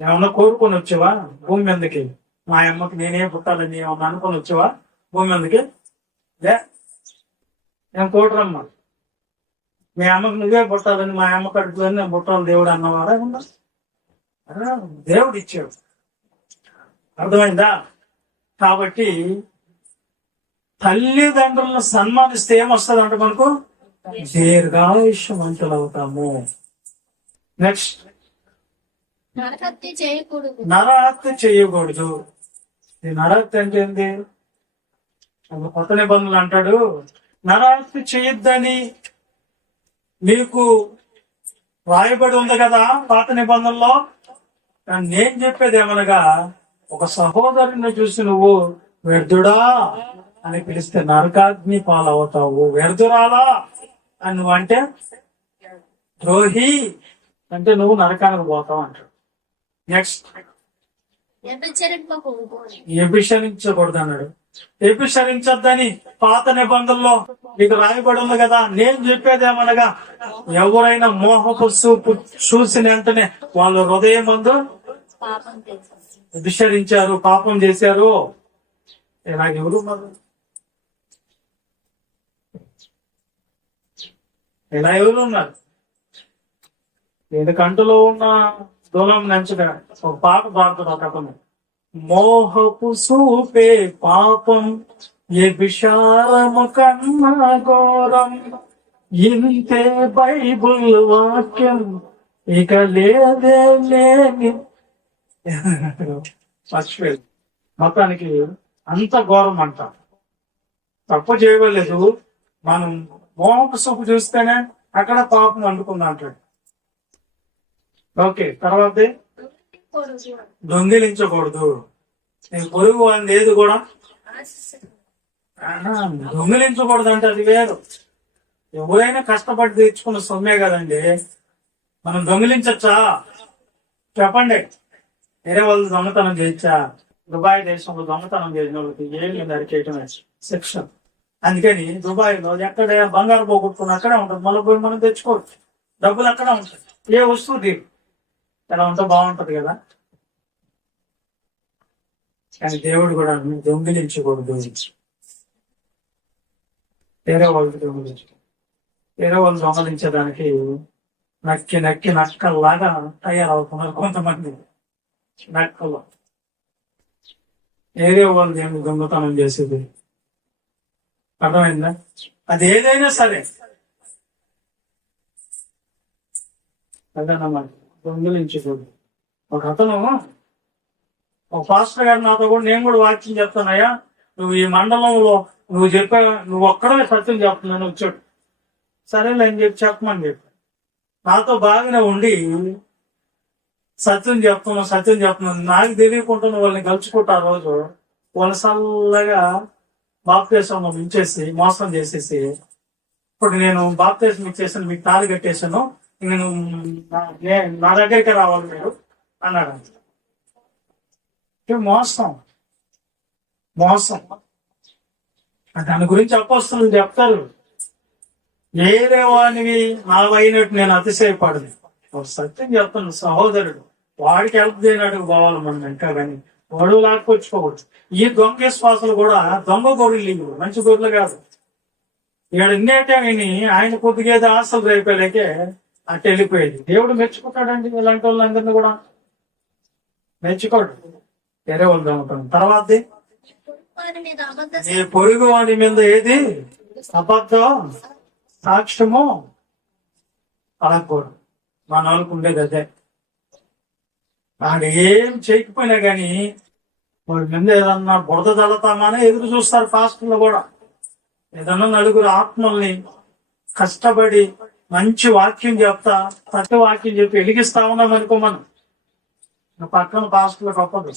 ఏమన్నా కోరుకొని వచ్చావా భూమి మీదకి? మా అమ్మకి నేనే పుట్టాలని ఏమన్నా అనుకొని వచ్చావా భూమి మీదకి? లే, నేను కోటరమ్మా. మీ అమ్మకి నువ్వే పుట్టాలని, మా అమ్మ కడుపులని నేను పుట్టాలి దేవుడు అన్నవారా? దేవుడు ఇచ్చాడు. అర్థమైందా? కాబట్టి తల్లిదండ్రులను సన్మానిస్తే ఏమొస్తుంది అంటే మనకు దీర్ఘాయుష్యవంతులు అవుతాము. నెక్స్ట్, నరహత్య చేయకూడదు. నరహత్య చేయకూడదు. ఈ నరహత్య అంటే ఏంటి? కొత్త నిబంధనలు అంటాడు నరహత్య చేయొద్దని మీకు రాయబడి ఉంది కదా పాత నిబంధనలో. నేను చెప్పేది ఏమనగా, ఒక సహోదరుని చూసి నువ్వు వ్యర్థుడా అని పిలిస్తే నరకాగ్ని పాలవుతావు. వ్యర్థురాలా అని నువ్వు అంటే, ద్రోహి అంటే నువ్వు నరకానికి పోతావు అంటాడు. నెక్స్ట్, వ్యభిచరించకూడదు అన్నాడు. వ్యభిచరించొద్దని పాత నిబంధనలో మీకు రాయబడి ఉంది కదా. నేను చెప్పేదేమనగా, ఎవరైనా మోహపు చూపు చూసిన వెంటనే వాళ్ళ హృదయం ముందు పాపం చేశారు, వ్యభిచరించారు, పాపం చేశారు. ఇలాగెవరు ఉన్నారు? ఇలా ఎవరు ఉన్నారు? నేను కంటిలో ఉన్న దూలం నంచగా ఒక పాప పాడుతుంది. ఒక అతను, మోహపు సూపే పాపం వ్యభిచారము కన్నా ఘోరం, ఇంతే బైబుల్ వాక్యం ఇక లేదే లేని. మర్చిపోయింది. మొత్తానికి అంత ఘోరం అంట. తప్పు చేయలేదు, మనం మోహపు సూపు చూస్తేనే అక్కడ పాపం అంటుకుందా అంటాడు. ఓకే, తర్వాత దొంగిలించకూడదు. నేను పొరుగు వాళ్ళది ఏది కూడా దొంగిలించకూడదు అంటే అది వేరు. ఎవరైనా కష్టపడి తెచ్చుకున్న సొమ్మే కదండి. మనం దొంగిలించచ్చా చెప్పండి? వేరే వాళ్ళు దొంగతనం చేయొచ్చా? దుబాయ్ దేశంలో దొంగతనం చేసిన వాళ్ళకి ఏళ్ళు నరికేయటం శిక్ష. అందుకని దుబాయ్ లో ఎక్కడ బంగారు పోగొట్టుకుని అక్కడే ఉంటుంది, మళ్ళీ పోయి మనం తెచ్చుకోవచ్చు. డబ్బులు అక్కడ ఉంటాయి. ఏ వస్తువు తీరు ఎలా ఉంటే బాగుంటది కదా. కానీ దేవుడు కూడా దొంగిలించకూడదు. వేరే వాళ్ళకి వేరే వాళ్ళు దొంగలించడానికి నక్కి నక్కి నక్కల్లాగా తయారవుతున్నారు కొంతమంది. నక్కలు వేరే వాళ్ళు ఏమి దొంగతనం చేసేది. అర్థమైందా? అది ఏదైనా సరే అదన్నమాట, దొంగిలించకూడదు. ఒక అతను, ఒక పాస్టర్ గారు నాతో కూడా, నేను కూడా వాక్యం చెప్తానయ్యా, నువ్వు ఈ మండలంలో నువ్వు ఒక్కడే సత్యం చెప్తున్నాను వచ్చాడు. సరేలే అని చెప్పమని చెప్పి నాతో బాగానే ఉండి సత్యం చెప్తున్నాను. నాకు తెలియకుండా వాళ్ళని గలుచుకుంటా. ఆ రోజు వాళ్ళ సల్లగా బాప్తీసం ఇచ్చేసి మోసం చేసేసి, ఇప్పుడు నేను బాప్తీసం ఇచ్చేసాను, మీకు తాళి కట్టేసాను, నేను నా దగ్గరికి రావాలి మీరు అన్నాడు. మోసం దాని గురించి అపోస్తలులు చెప్తారు. ఏదే వానివి నావైనట్టు నేను అతిశయపడదు. సత్యం చెప్తాను సహోదరుడు, వాడికి హెల్ప్ చేయనట్టుకు పోవాలి మనం. ఇంకా కానీ వాడు లాక్కొచ్చుకోవచ్చు. ఈ దొంగ శ్వాసలు కూడా దొంగ గొర్రెలు ఇవ్వు, మంచి గొర్రెలు కాదు. ఇక్కడ ఇన్నేటే విని ఆయన కొద్దిగా ఏదో ఆశలు రేపేలేకే అటు వెళ్ళిపోయేది. దేవుడు మెచ్చుకుంటాడండి ఇలాంటి వాళ్ళందరినీ కూడా మెచ్చుకోడు. వేరే వాళ్ళు దొంగతాం. తర్వాత ఈ పొరుగు వాడి మీద ఏది అబద్ధం సాక్ష్యము అడగకూడదు. మన వాళ్ళకు ఉండేది అదే. వాడు ఏం చేయకపోయినా గాని వాడి మీద ఏదన్నా బురద చల్లతామని ఎదురు చూస్తారు పాస్టర్లు కూడా. ఏదన్నా నలుగురు ఆత్మల్ని కష్టపడి మంచి వాక్యం చెప్తా, సత్య వాక్యం చెప్పి వెలిగిస్తా ఉన్నాం అనుకో, మనం పక్కన పాస్టర్లు గొప్పది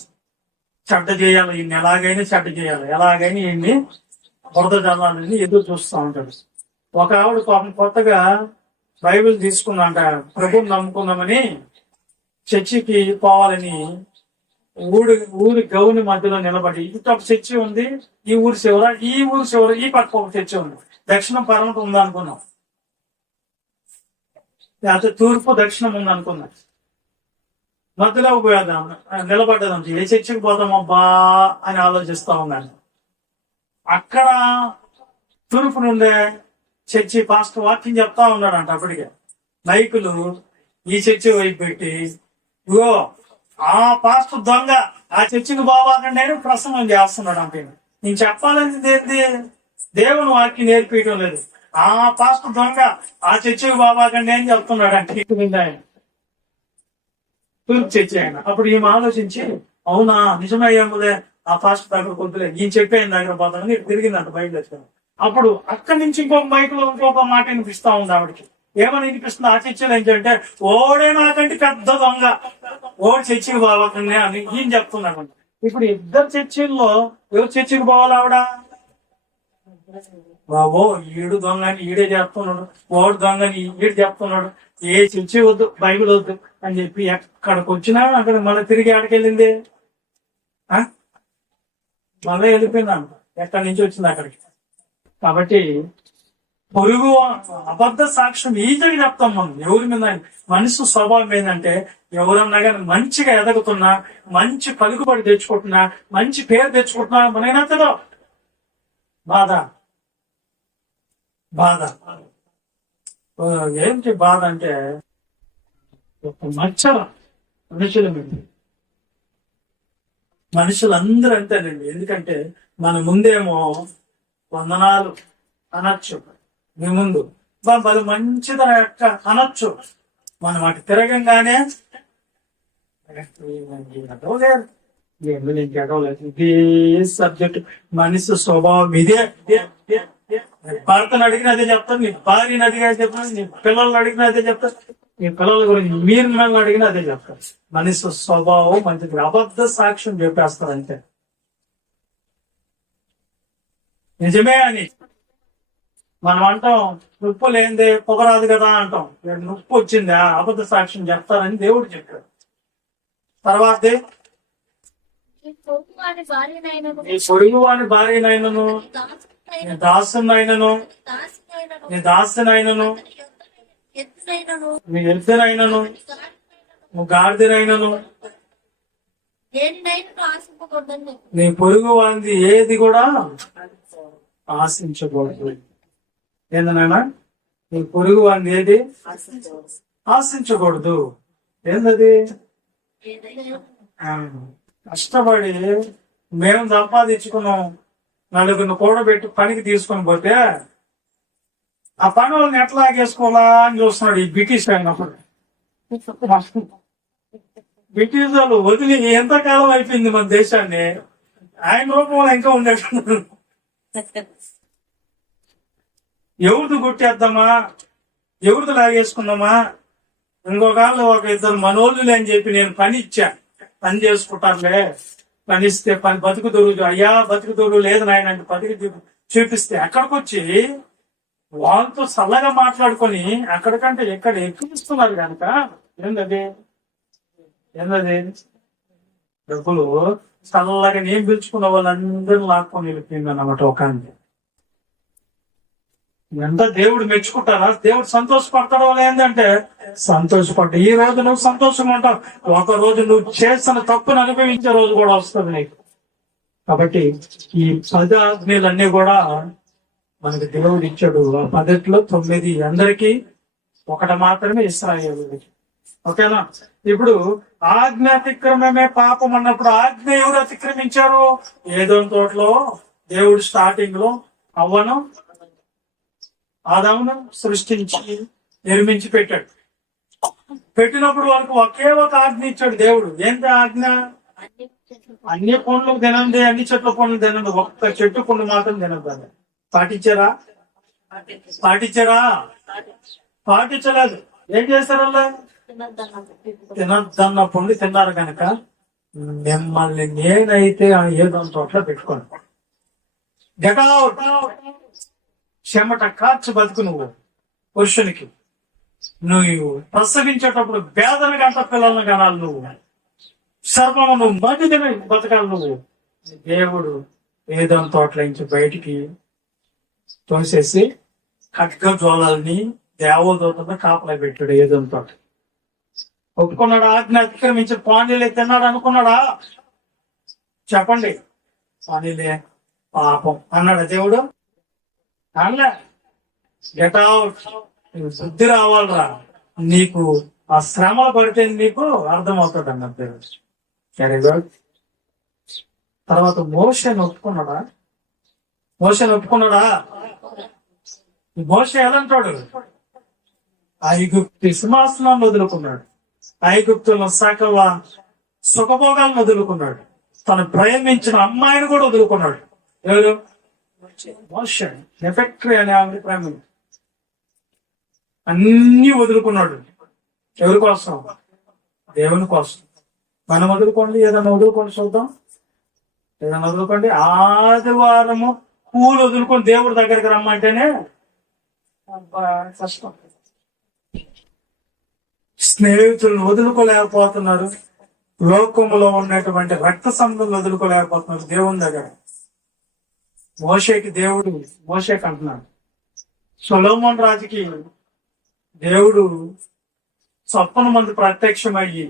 చెడ్డ చేయాలి, ఈయన్ని ఎలాగైనా చెడ్డ చేయాలి, ఎలాగైనా ఈయన్ని బురద చల్లాలని ఎదురు చూస్తూ ఉంటాడు. ఒక ఆవిడ పాపం కొత్తగా బైబిల్ తీసుకుందంట, ప్రభుని నమ్ముకుందామని చర్చికి పోవాలని ఊరి గౌని మధ్యలో నిలబడి, ఇటు ఒక చర్చి ఉంది, ఈ ఊరి చివర ఈ పక్క ఒక చర్చి ఉంది, దక్షిణం పరమత ఉంది అనుకున్నాం, లేకపోతే తూర్పు దక్షిణం ఉంది అనుకున్నాం. మధ్యలో పోయేద్దాం నిలబడ్డదంట, ఏ చర్చికి పోదాం అబ్బా అని ఆలోచిస్తా ఉన్నాను. అక్కడ తూర్పు నుండే చర్చి పాస్టర్ వాక్యం చెప్తా ఉన్నాడంట. అప్పటికే మైకులు ఈ చర్చి వైపు పెట్టి, ఇగో ఆ పాస్టర్ దొంగ, ఆ చర్చికి బాబాకండి అని ప్రసంగం చేస్తున్నాడు. అంటే నేను చెప్పాలని ఏంటి, దేవుని వాక్యం నేర్పించడం లేదు, ఆ పాస్టర్ దొంగ, ఆ చర్చికి బాబాకండి అని చెప్తున్నాడు. అంటే ఆయన తూర్పు చర్చి ఆయన. అప్పుడు ఈమె ఆలోచించి, అవునా నిజమయ్యాములే, ఆ పాస్టర్ దగ్గర కొద్దులే, ఈయన చెప్పి ఆయన దగ్గర పోతామని తిరిగిందంట బయట వచ్చాను. అప్పుడు అక్కడి నుంచి ఇంకొక మైకులో ఇంకొక మాట వినిపిస్తా ఉంది ఆవిడకి. ఏమని వినిపిస్తుంది ఆ చర్చలు ఏంటంటే, ఓడే నాకంటే పెద్ద దొంగ, ఓడి చర్చికి పోవాలని అని ఈయన చెప్తున్నాడు. ఇప్పుడు ఇద్దరు చర్చిల్లో ఎవరు చర్చికి పోవాలి ఆవిడ? బాబో ఈడు దొంగ అని ఈడే చెప్తున్నాడు, ఓడు దొంగ అని ఈడు చెప్తున్నాడు, ఏ చర్చి వద్దు, బైబిల్ వద్దు అని చెప్పి ఎక్కడికి వచ్చినా అక్కడ మళ్ళీ తిరిగి ఆడికెళ్ళింది, మళ్ళీ వెళ్ళిపోయింది అంట, ఎక్కడి నుంచి వచ్చింది అక్కడికి. కాబట్టి పొరుగు అబద్ధ సాక్ష్యం ఈజీగా చెప్తాం మనం ఎవరి మీద. మనిషి స్వభావం ఏంటంటే, ఎవరన్నా కానీ మంచిగా ఎదగుతున్నా, మంచి పలుకుబడి తెచ్చుకుంటున్నా, మంచి పేరు తెచ్చుకుంటున్నా, మనైనా కదా బాధ బాధ ఏంటి బాధ అంటే, ఒక మచ్చల మనుషుల మీద. మనుషులందరూ అంతేనండి. ఎందుకంటే మన ముందేమో వందనాలు అనొచ్చు, మీ ముందు వాళ్ళు మంచిది అనొచ్చు, మనం అటు తిరగంగానే ఇదే సబ్జెక్ట్. మనిషి స్వభావం ఇదే. భర్తను అడిగిన అదే చెప్తాను, నీ భార్యను అడిగిన అదే చెప్తాను, నీ పిల్లల్ని అడిగిన అదే చెప్తాను, నీ పిల్లల గురించి మీరు మిమ్మల్ని అడిగిన అదే చెప్తారు. మనిషి స్వభావం మంచిది, అబద్ధ సాక్ష్యం చెప్పేస్తారు అంతే. నిజమే అని మనం అంటాం, నొప్పు లేనిదే పొగరాదు కదా అంటాం. నొప్పి వచ్చిందా, అబద్ధ సాక్ష్యం చెప్తారని దేవుడు చెప్పాడు. తర్వాత నీ పొరుగువాని భార్యనైనను, నీ పొరుగువాని భార్యనైనను, నీ దాసునైనను, నీ దాసునైనను, ఎద్దునైనను, నీ ఎద్దునైనను, నువ్వు గాడిదనైనను, దేనినైనను ఆశింపకూడదని. నీ పొరుగు వాంది ఏది కూడా ఆశించకూడదు. ఏందనైనా నీ పొరుగు వాంది ఏది ఆశించకూడదు. ఏందది? కష్టపడి మేము సంపాదించుకున్నాం, నలుగురిని కూడబెట్టి పనికి తీసుకొని పోతే ఆ పని వాళ్ళని ఎట్లా ఆగేసుకోవాలా అని చూస్తున్నాడు ఈ బ్రిటిష్ అయినప్పుడు. బ్రిటిష్ వాళ్ళు వదిలి ఎంతకాలం అయిపోయింది మన దేశాన్ని, ఆయన రూపంలో ఇంకా ఉండేట్టున్నారు. ఎవరిది కొట్టేద్దామా, ఎవరిది లాగేసుకుందామా, ఇంకొకళ్ళు ఒక ఇద్దరు మనోళ్ళు అని చెప్పి నేను పని ఇచ్చా, పని చేసుకుంటారులే, పని ఇస్తే పని బతుకు దొరుకు, అయ్యా బతుకు దొరుకు లేదు నాయన అంటే బతుకు చూపిస్తే అక్కడికి వచ్చి వాళ్ళతో చల్లగా మాట్లాడుకొని అక్కడికంటే ఎక్కడ ఎక్కువిస్తున్నారు కనుక ఏందది డబ్బులు చల్లగా నేను పిలుచుకున్న వాళ్ళందరూ లాక్కొని వెళ్ళిపోయింది అన్నమాట. ఒక ఎంత దేవుడు మెచ్చుకుంటారా, దేవుడు సంతోషపడతాడో ఏంటంటే సంతోషపడ్డా. ఈ రోజు నువ్వు సంతోషంగా ఉంటావు, ఒక రోజు నువ్వు చేసిన తప్పును అనుభవించే రోజు కూడా వస్తుంది నీకు. కాబట్టి ఈ 10 ఆజ్ఞలన్నీ కూడా మనకి దేవుడు ఇచ్చాడు. ఆ 10లో 9 అందరికీ, ఒకటి మాత్రమే ఇశ్రాయేలుకి. ఓకేనా? ఇప్పుడు ఆజ్ఞ అతిక్రమమే పాపం అన్నప్పుడు ఆజ్ఞ ఎవరు అతిక్రమించారు? ఏదోని తోటలో దేవుడు స్టార్టింగ్ లో అవ్వను ఆదామును సృష్టించి నిర్మించి పెట్టాడు. పెట్టినప్పుడు వాళ్ళకి ఒకే ఒక ఆజ్ఞ ఇచ్చాడు దేవుడు. ఏంటి ఆజ్ఞ? అన్ని అన్ని పండ్లు తినండి, అన్ని చెట్ల పండ్లు తినండి, ఒక్క చెట్టు పండు మాత్రం తినద్దు. పాటించారా? పాటించలేదు. ఏం చేశారు అలా? తినద్దన్న పండు తిన్నారు కనుక మిమ్మల్ని నేనైతే ఏదో చోట్ల పెట్టుకోను. Get out. చెమట కార్చి బతుకు నువ్వు. పురుషునికి నువ్వు ప్రసవించేటప్పుడు వేదన గంట పిల్లలను కనాలి. నువ్వు సర్వము నువ్వు మధ్య తిన బతకాలి. నువ్వు దేవుడు ఏదో తోటల నుంచి బయటికి తోసేసి ఖడ్గ జ్వాలని దేవదూతను కాపలా పెట్టాడు. ఏదో తోట ఒప్పుకున్నాడా? ఆజ్ఞ అతిక్రమించి పానీలే తిన్నాడు అనుకున్నాడా? చెప్పండి. పానీలే పాపం అన్నాడు దేవుడు? అనలే. Get out. బుద్ధి రావాలరా నీకు. ఆ శ్రమలు పడితే నీకు అర్థమవుతాడు అన్నారు దేవుడు. Very good. తర్వాత మోషేని ఒప్పుకున్నాడా? మోషే ఎలాంటాడు? ఐగుప్తు సింహాసనాన్ని వదులుకున్నాడు. ఐగుప్తులో సకల సుఖభోగాలను వదులుకున్నాడు. తను ప్రేమించిన అమ్మాయిని కూడా వదులుకున్నాడు. ఎవరు? మోషే. ఎఫెక్టరీ అనే ఆమె ప్రేమ అన్ని వదులుకున్నాడు. ఎవరి కోసం? దేవుని కోసం. మనం వదులుకోండి, ఏదైనా వదులుకోండి. చూద్దాం. ఏదైనా వదులుకోండి. ఆదివారము పూలు వదులుకొని దేవుడి దగ్గరికి రమ్మంటేనే కష్టం. స్నేహితులను వదులుకోలేకపోతున్నారు. లోకములో ఉన్నటువంటి రక్త సంబంధం వదులుకోలేకపోతున్నారు దేవుని దగ్గర. మోషేకి అంటున్నాడు. సొలొమోను రాజుకి దేవుడు చొప్పన మంది ప్రత్యక్షమయ్యి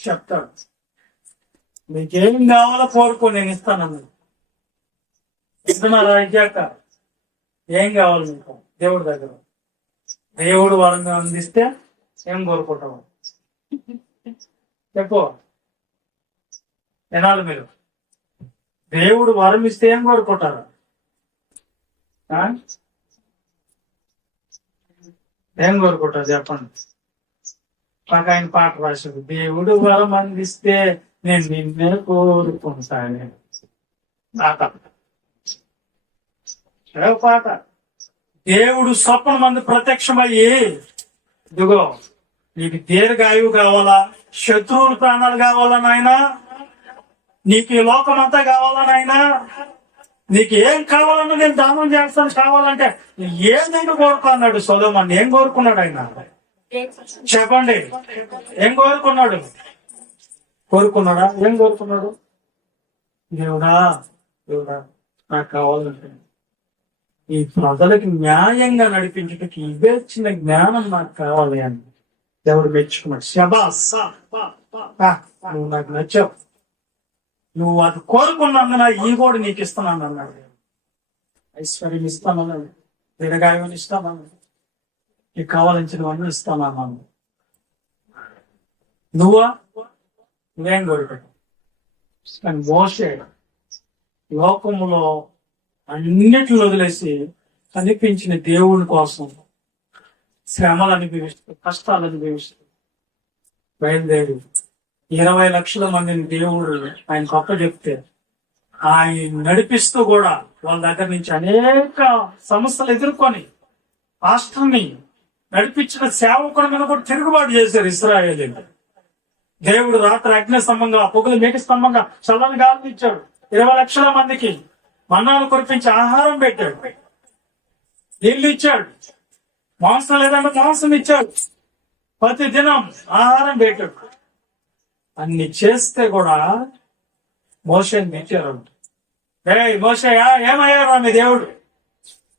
చెప్తాడు, మీకేం కావాలో కోరుకో, నేను ఇస్తానన్నాడు. ఇంటున్నారా? ఇచ్చాక ఏం కావాలి మీకు దేవుడి దగ్గర? దేవుడు వరంగా అందిస్తే ఏం కోరుకుంటావు? చెప్పు. వినాలి మీరు. దేవుడు వరం ఇస్తే ఏం కోరుకుంటారు? ఏం కోరుకుంటారు చెప్పండి. మాకు ఆయన పాట రాశాడు, దేవుడు వరం అందిస్తే నేను నిన్నే కోరుకుంటాను. పాట. దేవుడు స్వప్న మంది ప్రత్యక్షమయ్యి, ఇదిగో నీకు దీర్ఘాయువు కావాలా, శత్రువుల ప్రాణాలు కావాలా నాయనా, నీకు ఈ లోకం అంతా కావాలా నాయనా, నీకు ఏం కావాలన్నా నేను దానం చేస్తాను, కావాలంటే ఏదైనా కోరుకో అన్నాడు సొలొమోను. ఏం కోరుకున్నాడు ఆయన? చెప్పండి. ఏం కోరుకున్నాడా? ఏం కోరుకున్నాడు? దేవుడా నాకు కావాలంటే ఈ ప్రజలకి న్యాయంగా నడిపించడానికి ఇవే చిన్న జ్ఞానం నాకు కావాలి అని దేవుడు మెచ్చుకున్నాడు. శబాస్, నువ్వు నాకు నచ్చావు, నువ్వు అది కోరుకున్నందున ఈ కూడా నీకు ఇస్తున్నాను అన్నాడు. ఐశ్వర్యం ఇస్తానన్నాడు, దీర్ఘాయువుని ఇస్తానన్నాడు, నీకు కావాల్సినవన్నీ ఇస్తానన్నాను. నువ్వేం కోరుకుంటావు? కానీ మోషే లోకములో అన్నిటిని వదిలేసి కనిపించిన దేవుని కోసం శ్రమలు అనుభవిస్తూ, కష్టాలు అనుభవిస్తూ బయలుదేరి 20 లక్షల మందిని దేవుడు ఆయన గొప్ప చెప్తే ఆయన నడిపిస్తూ కూడా వాళ్ళ దగ్గర నుంచి అనేక సమస్యలు ఎదుర్కొని రాష్ట్రాన్ని నడిపించిన సేవకుల మీద కూడా తిరుగుబాటు చేశారు ఇశ్రాయేలీయులు. దేవుడు రాత్రి అగ్ని స్తంభంగా, పొగలు మేక స్తంభంగా చల్లని గాలిని ఇచ్చాడు. 20 లక్షల మందికి మన్నాను కురిపించి ఆహారం పెట్టాడు, నీళ్లు ఇచ్చాడు, మాంసం లేదంటే మాంసం ఇచ్చాడు, ప్రతి దినం ఆహారం పెట్టాడు. అన్ని చేస్తే కూడా మోషేని మెచ్చారు. మోషేయా ఏమయ్యారా మీ దేవుడు?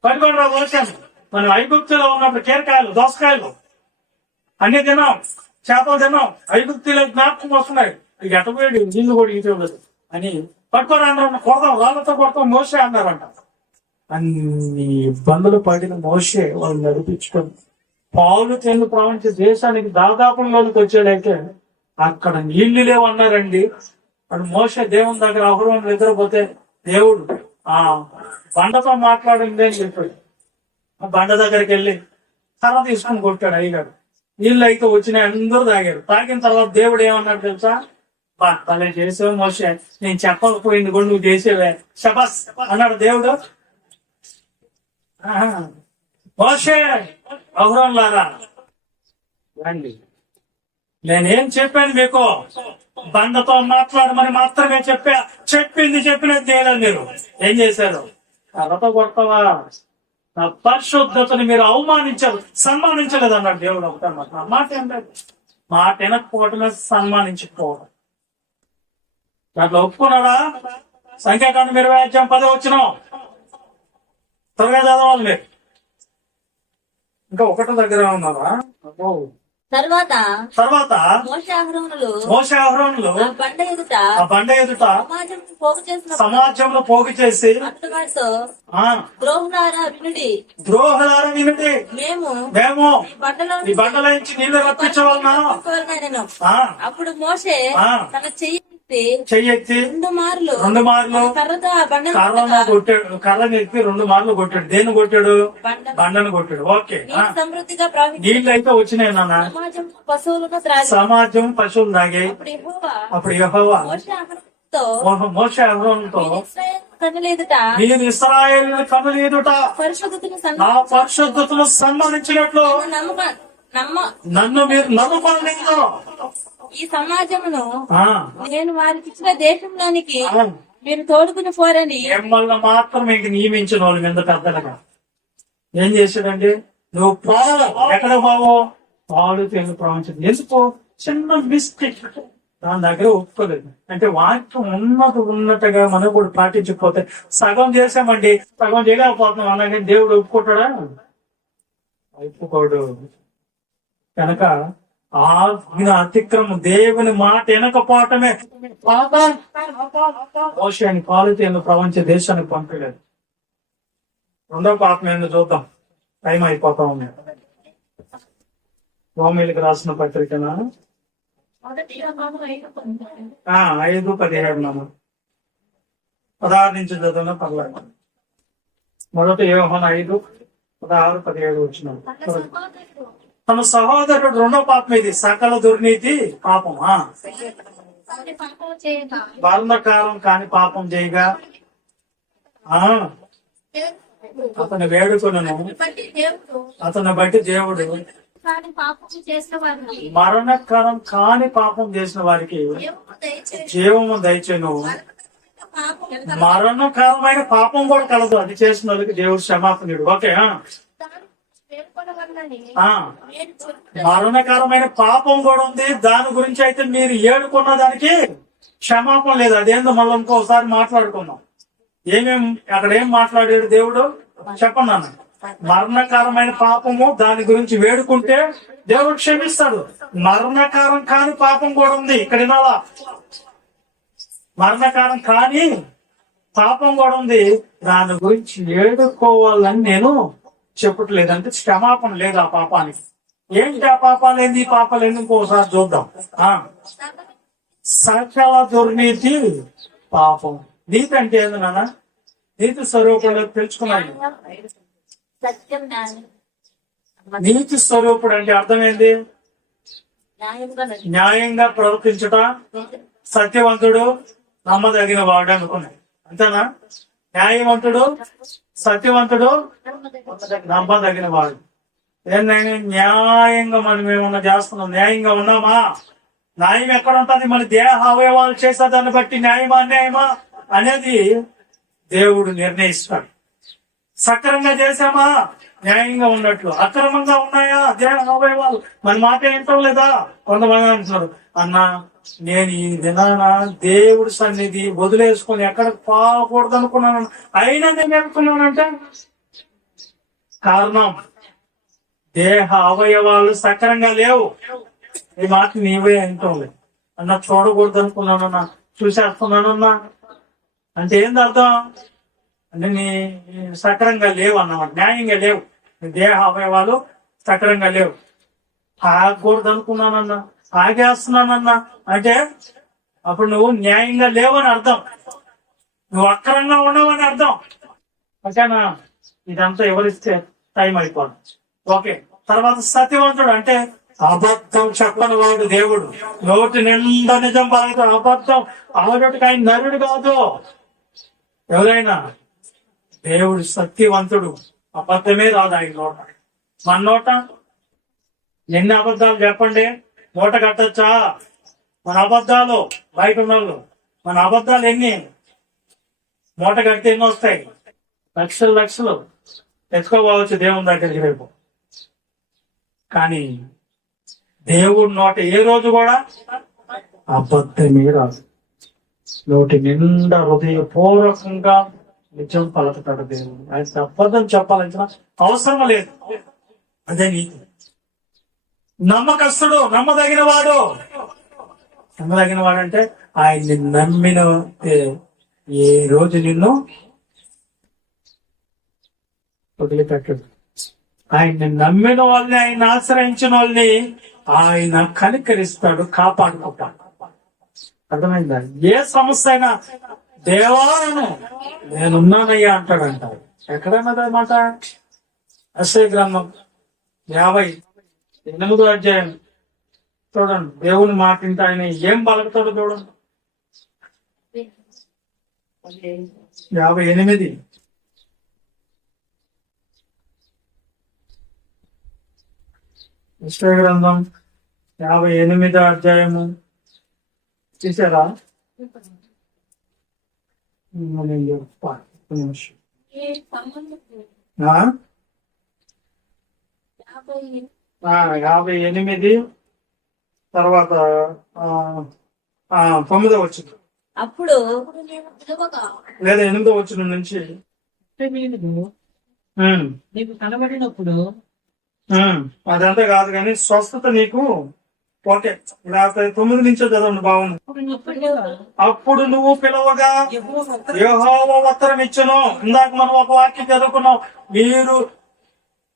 పట్టుకోండి రా మోషేను. మనం ఐగుప్తులో ఉన్నప్పుడు కీరకాయలు, దోసకాయలు అన్ని తిన్నాం, చేపలు తిన్నాం, ఐగుప్తులో జ్ఞాపకం వస్తున్నాయి, ఇక ఎట్టపోయాడు నీళ్లు కూడా ఇవ్వలేదు అని పట్టుకోరండి, కొడతాం, రాళ్లతో కొడతాం మోషే అన్నారంట. అన్ని ఇబ్బందులు పడిన మోషే వాళ్ళు నడిపించుకొని పాలు తెన్ను ప్రపంచ దేశానికి దాదాపుల్లోనికి వచ్చాడైతే అక్కడ నీళ్లు లేవన్నారండి. అప్పుడు మోషే దేవుని దగ్గర అహరోను నిద్రపోతే దేవుడు ఆ బండతో మాట్లాడింది అని చెప్పాడు. ఆ బండ దగ్గరికి వెళ్ళి కర్ర తీసుకుని కొట్టాడు అయ్యగారు. నీళ్ళు అయితే వచ్చినాయి, అందరూ తాగారు. తాగిన తర్వాత దేవుడు ఏమన్నాడు తెలుసా? భలే చేసావు మోషే, నేను చెప్పకపోయింది కూడా నువ్వు చేసేవే, శబాస్ అన్నాడు దేవుడు. మోషే అహరోనులారా రండి, నేనేం చెప్పాను మీకు? బండతో మాట్లాడమని మాత్రమే చెప్పింది చెప్పినది చేయలేదు. మీరు ఏం చేశారు? కర్రతో కొడతావా? నా పరిశుద్ధతని మీరు అవమానించారు, సన్మానించలేదు అన్నాడు దేవుడు. ఒకటే మాట ఏం లేదు, మాట వెనకపోవటమే సన్మానించకపోవడం. దాంట్లో ఒప్పుకున్నాడా? సంఖ్యాకాండం 20:10 త్వరగా చదవాలి మీరు. ఇంకా ఒకటో దగ్గర ఉన్నారా? తర్వాత మోషే అహరోనులు ఆ బండ ఎదుట సమాజంలో పోగు చేసి ద్రోహులారా వినుడి, మేము ఈ బండల నుంచి నీళ్లు రప్పించవలన. అప్పుడు మోషే తన చెయ్యెత్తి 2 మార్లు కర్రను కొట్టాడు. కర్రను ఎత్తి 2 మార్లు కొట్టాడు. దేన్ని కొట్టాడు? బండను కొట్టాడు. ఓకే, నీళ్ళు అయితే వచ్చినాయి నాన్న. సమాజం పశువులు తాగాయి. అప్పుడు యెహోవా మోషే అహరోనుతో, నేను ఇశ్రాయేలు కన్నుల ఎదుట నా పరిశుద్ధతను సన్మానించినట్లు నన్ను మీరు నమ్ముకోలేదు. ఈ సమాజమును నేను వారికి ఇచ్చిన దేశంలోనికి మీరు తోడుకుని పోరని మిమ్మల్ని మాత్రం ఇంక నియమించిన వాళ్ళు మీద పెద్దలుగా ఏం చేశాడండి? నువ్వు పోవాలి. ఎక్కడ పోవో? పాలు తెలుగు ప్రపంచం. ఎందుకు? చిన్న మిస్టేక్, దాని దగ్గర ఒప్పుకోలేదు. అంటే వాక్యం ఉన్నట్టుగా మనం కూడా పాటించకపోతే సగం చేసామండి, సగం చేయలేకపోతున్నాం అలాగే దేవుడు ఒప్పుకుంటాడా? ఒప్పుకోడు. కనుక ఆజ్ఞ అతిక్రమం, దేవుని మాట వెనకపోవటమే మోషేని పాలు తేలిన ప్రపంచ దేశానికి పంపలేదు. రెండో పాపం ఏందో చూద్దాం, టైం అయిపోతా ఉంది. రోమీయులకు రాసిన పత్రికనా 5:17 16 నుంచి చదువున పర్లేదు. మొదట యోహాను 5:16-17 వచ్చినాం. తన సహోదరుడు రెండో పాపం ఇది, సకల దుర్నీతి పాపమా. వర్ణకారం కాని పాపం చేయగా అతను వేడుకొనను, అతను బట్టి దేవుడు మరణకరం కాని పాపం చేసిన వారికి జీవము దయచేను. మరణకరమైన పాపం కూడా కలదు, అది చేసిన వాళ్ళకి దేవుడు క్షమాపణుడు. ఓకే, మరణకరమైన పాపం కూడా ఉంది, దాని గురించి అయితే మీరు ఏడుకున్న దానికి క్షమాపణ లేదు. అదేందో మళ్ళీ ఇంకోసారి మాట్లాడుకుందాం. అక్కడ ఏం మాట్లాడాడు దేవుడు చెప్పండి అన్న. మరణకరమైన పాపము, దాని గురించి వేడుకుంటే దేవుడు క్షమిస్తాడు. మరణకరం కాని పాపం కూడా ఉంది, ఇక్కడ వినాలా? మరణకరం కాని పాపం కూడా ఉంది, దాని గురించి ఏడుకోవాలని నేను చెప్పట్లేదు. అంటే క్షమాపణ లేదు ఆ పాపానికి. ఏంటి ఆ పాపాలు ఏంది? ఈ పాపాలు ఏంది? ఇంకోసారి చూద్దాం. సకల దుర్నీతి పాపం. నీతి అంటే ఏంది నాన్న? నీతి స్వరూపుడు తెలుసుకున్నాను. నీతి స్వరూపుడు అంటే అర్థమైంది, న్యాయంగా ప్రవర్తించుట, సత్యవంతుడు, నమ్మదగిన వాడు అనుకున్నాడు. అంతేనా? న్యాయవంతుడు, సత్యవంతుడు, నమ్మదగిన వాడు. ఏంటంటే న్యాయంగా మనం ఏమన్నా చేస్తున్నాం? న్యాయంగా ఉన్నామా? న్యాయం ఎక్కడ ఉంటుంది? మన దేహ అవయవాలు చేసే దాన్ని బట్టి న్యాయమా అన్యాయమా అనేది దేవుడు నిర్ణయిస్తాడు. సక్రమంగా చేశామా? న్యాయంగా ఉన్నట్లు. అక్రమంగా ఉన్నాయా దేహ అవయవాలు? మన మాట ఏంటో లేదా? కొంతమంది అంటున్నారు, అన్నా నేను ఈ దినాన దేవుడి సన్నిధి వదిలేసుకొని ఎక్కడికి పోకూడదు అనుకున్నాను, అయినా నేను అనుకున్నానంటే కారణం దేహ అవయవాలు సక్రంగా లేవు. ఈ మాట నీవే అంటుంది. అన్న చూడకూడదు అనుకున్నానన్నా, చూసేస్తున్నానన్నా అంటే ఏంది అర్థం? అంటే నీ సక్రంగా లేవు అన్నమాట, న్యాయంగా లేవు. నీ దేహ అవయవాలు సక్రంగా లేవు. ఆగకూడదు అనుకున్నానన్నా, ఆగేస్తున్నానన్నా అంటే అప్పుడు నువ్వు న్యాయంగా లేవని అర్థం, నువ్వు అక్రంగా ఉండవని అర్థం. ఓకేనా? ఇదంతా ఎవరిస్తే టైం అయిపోదు. ఓకే, తర్వాత సత్యవంతుడు అంటే అబద్ధం చెప్పని వాడు దేవుడు. నోటి నిండా నిజం పలుకుతాడు. అబద్ధం ఆడటికి ఆయన నరుడు కాదు. ఎవరైనా దేవుడు సత్యవంతుడు. అబద్ధమే రాదు ఆయన నోట. మన నోట ఎన్ని అబద్ధాలు చెప్పండి, మూట కట్టచ్చా? మన అబద్ధాలు బయట ఉన్న మన అబద్ధాలు ఎన్ని మూట కడితే ఎన్ని వస్తాయి? లక్షలు లక్షలు తెచ్చుకోవచ్చు దేవుని దగ్గరికి రేపు. కానీ దేవుడి నోట ఏ రోజు కూడా అబద్ధమే రాదు. నోటి నిండా హృదయపూర్వకంగా నిజం పలుకుతాడు దేవుడు. ఆయన అబద్ధం చెప్పాలంటే అవసరం లేదు. అదే నీతి. నమ్మకస్తుడు, నమ్మదగిన వాడు. నమ్మదగిన వాడు అంటే ఆయన్ని నమ్మిన ఏ రోజు నిన్ను వదిలిపెట్టడు. ఆయన్ని నమ్మిన వాళ్ళని, ఆయన ఆశ్రయించిన వాళ్ళని ఆయన కనికరిస్తాడు, కాపాడుకుంటాడు. అర్థమైందా? ఏ సమస్య అయినా దేవాలను నేనున్నానయ్యా అంటాడంట. ఎక్కడన్నదన్నమాట? యెషయా గ్రంథం 58వ అధ్యాయం చూడండి. దేవుని మాట వింటే ఆయన ఏం పలుకుతాడో చూడండి. 58 యెషయా గ్రంథం 58వ అధ్యాయము చూసారా? నేను చెప్తా. ఒక్క నిమిషం. ఈ సంబంధపు ఆ? 50 58 తర్వాత 9వ వచనం అప్పుడు నేను పిలువగా లేదా 8వ వచనం నుంచి నీకు కనబడినప్పుడు అదంతా కాదు కానీ స్వస్థత నీకు ఓకే. లేకపోతే 9 నుంచో చదవండి, బాగుంది. అప్పుడు నువ్వు పిలవగా యెహోవా ఉత్తరం ఇచ్చును. ఇందాక మనం ఒక వాక్యం చదువుకున్నాం, మీరు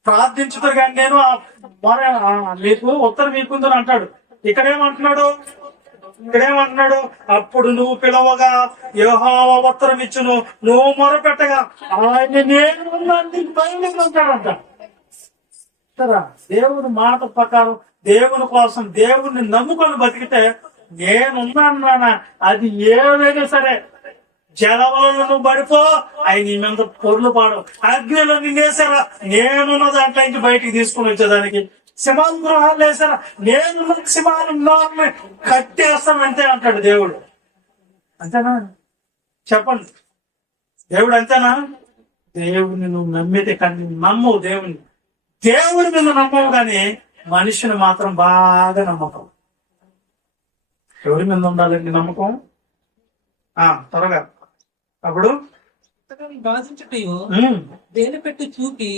ప్రార్థించుతారు కానీ నేను మీకు ఉత్తరం మీకుందని అంటాడు. ఇక్కడేమంటున్నాడు? అప్పుడు నువ్వు పిలవగా యెహోవా ఉత్తరం ఇచ్చును, నువ్వు మొరపెట్టగా ఆయన నేను అంటాడంట. సరే, దేవుని మాట ప్రకారం దేవుని కోసం దేవుణ్ణి నమ్ముకొని బతికితే నేనున్నాను. అది ఏదైనా సరే, జలవలలో నువ్వు పడిపో, ఆయన నీ మీద పొర్లు పాడు. అగ్నిలో నిన్నేసారా, నేనున్న దాంట్లో నుంచి బయటికి తీసుకుని వచ్చేదానికి. సింహాల గృహాలు వేసారా, నేను సింహాలను కట్టేస్తానంతే అంటాడు దేవుడు. అంతేనా? చెప్పండి, దేవుడు అంతేనా? దేవుని నువ్వు నమ్మితే కానీ నమ్మవు. దేవుని మీద నమ్మవు కానీ మనిషిని మాత్రం బాగా నమ్మకం. ఎవరి మీద ఉండాలండి నమ్మకం? త్వరగా. అప్పుడు బాధించుటయో దేని పెట్టి చూపి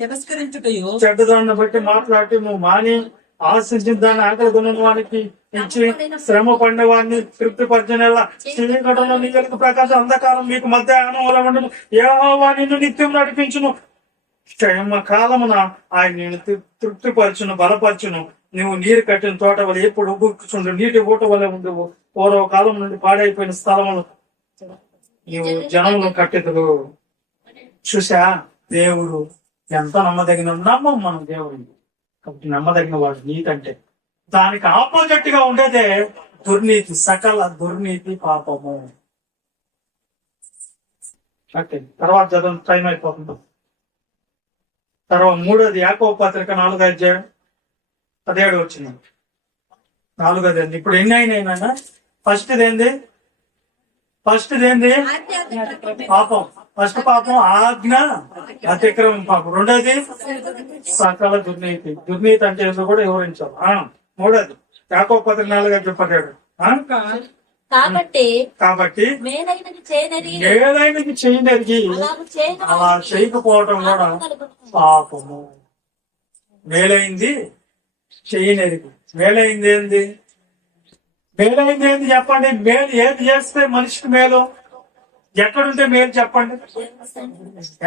తిరస్కరించుటయో చెడ్డదాన్ని బట్టి మాట్లాడి నువ్వు మాని ఆశించిన దాన్ని ఆకలి కొన్న వానికి ఇచ్చి శ్రమ పడిన వాడిని తృప్తిపరచనేలా చీకటిలో నీ వెలుగు ప్రకాశం అంధకారం మీకు మధ్యాహ్నం వల్ల ఉండను. యెహోవా నిన్ను నిత్యం నడిపించును. క్షేమ కాలమున ఆయన నేను తృప్తిపరచును, బలపరచును. నువ్వు నీరు కట్టిన తోట వల్ల ఎప్పుడు ఉబ్బుచుండు, నీటి ఊట వల్ల ఉండవు. పూర్వకాలం నుండి పాడైపోయిన స్థలములు నీవు జనములను కట్టెదురు. చూసా, దేవుడు ఎంత నమ్మదగిన. నమ్మం మనం దేవుడిని, కాబట్టి నమ్మదగిన వాడు. నీతి అంటే దానికి ఆపోజిట్ గా ఉండేదే దుర్నీతి, సకల దుర్నీతి, పాపము. ఓకే, తర్వాత చదువు, టైం అయిపోతుంది. తర్వాత 3వది యాకోబు పత్రిక 4వ అధ్యాయం 17 వచ్చింది. 4వ అధ్యాయం. ఇప్పుడు ఎన్ని అయినాయినా? ఫస్ట్ ఏంది? పాపం. ఫస్ట్ పాపం ఆజ్ఞ అతిక్రమం పాపం. రెండోది సకల దుర్నీతి. దుర్నీతి అంటే ఏంటో కూడా వివరించాలి. 3వది యాకోబు పత్రిక 4వ అధ్యాయం 17. కాబట్టి ఏదైనది చేయనరిగి అలా చేయకపోవటం కూడా పాపము. మేలైంది చేయనరిగి. మేలైంది ఏంది చెప్పండి? మేలు ఏది చేస్తే మనిషికి మేలు? ఎక్కడుంటే మేలు చెప్పండి?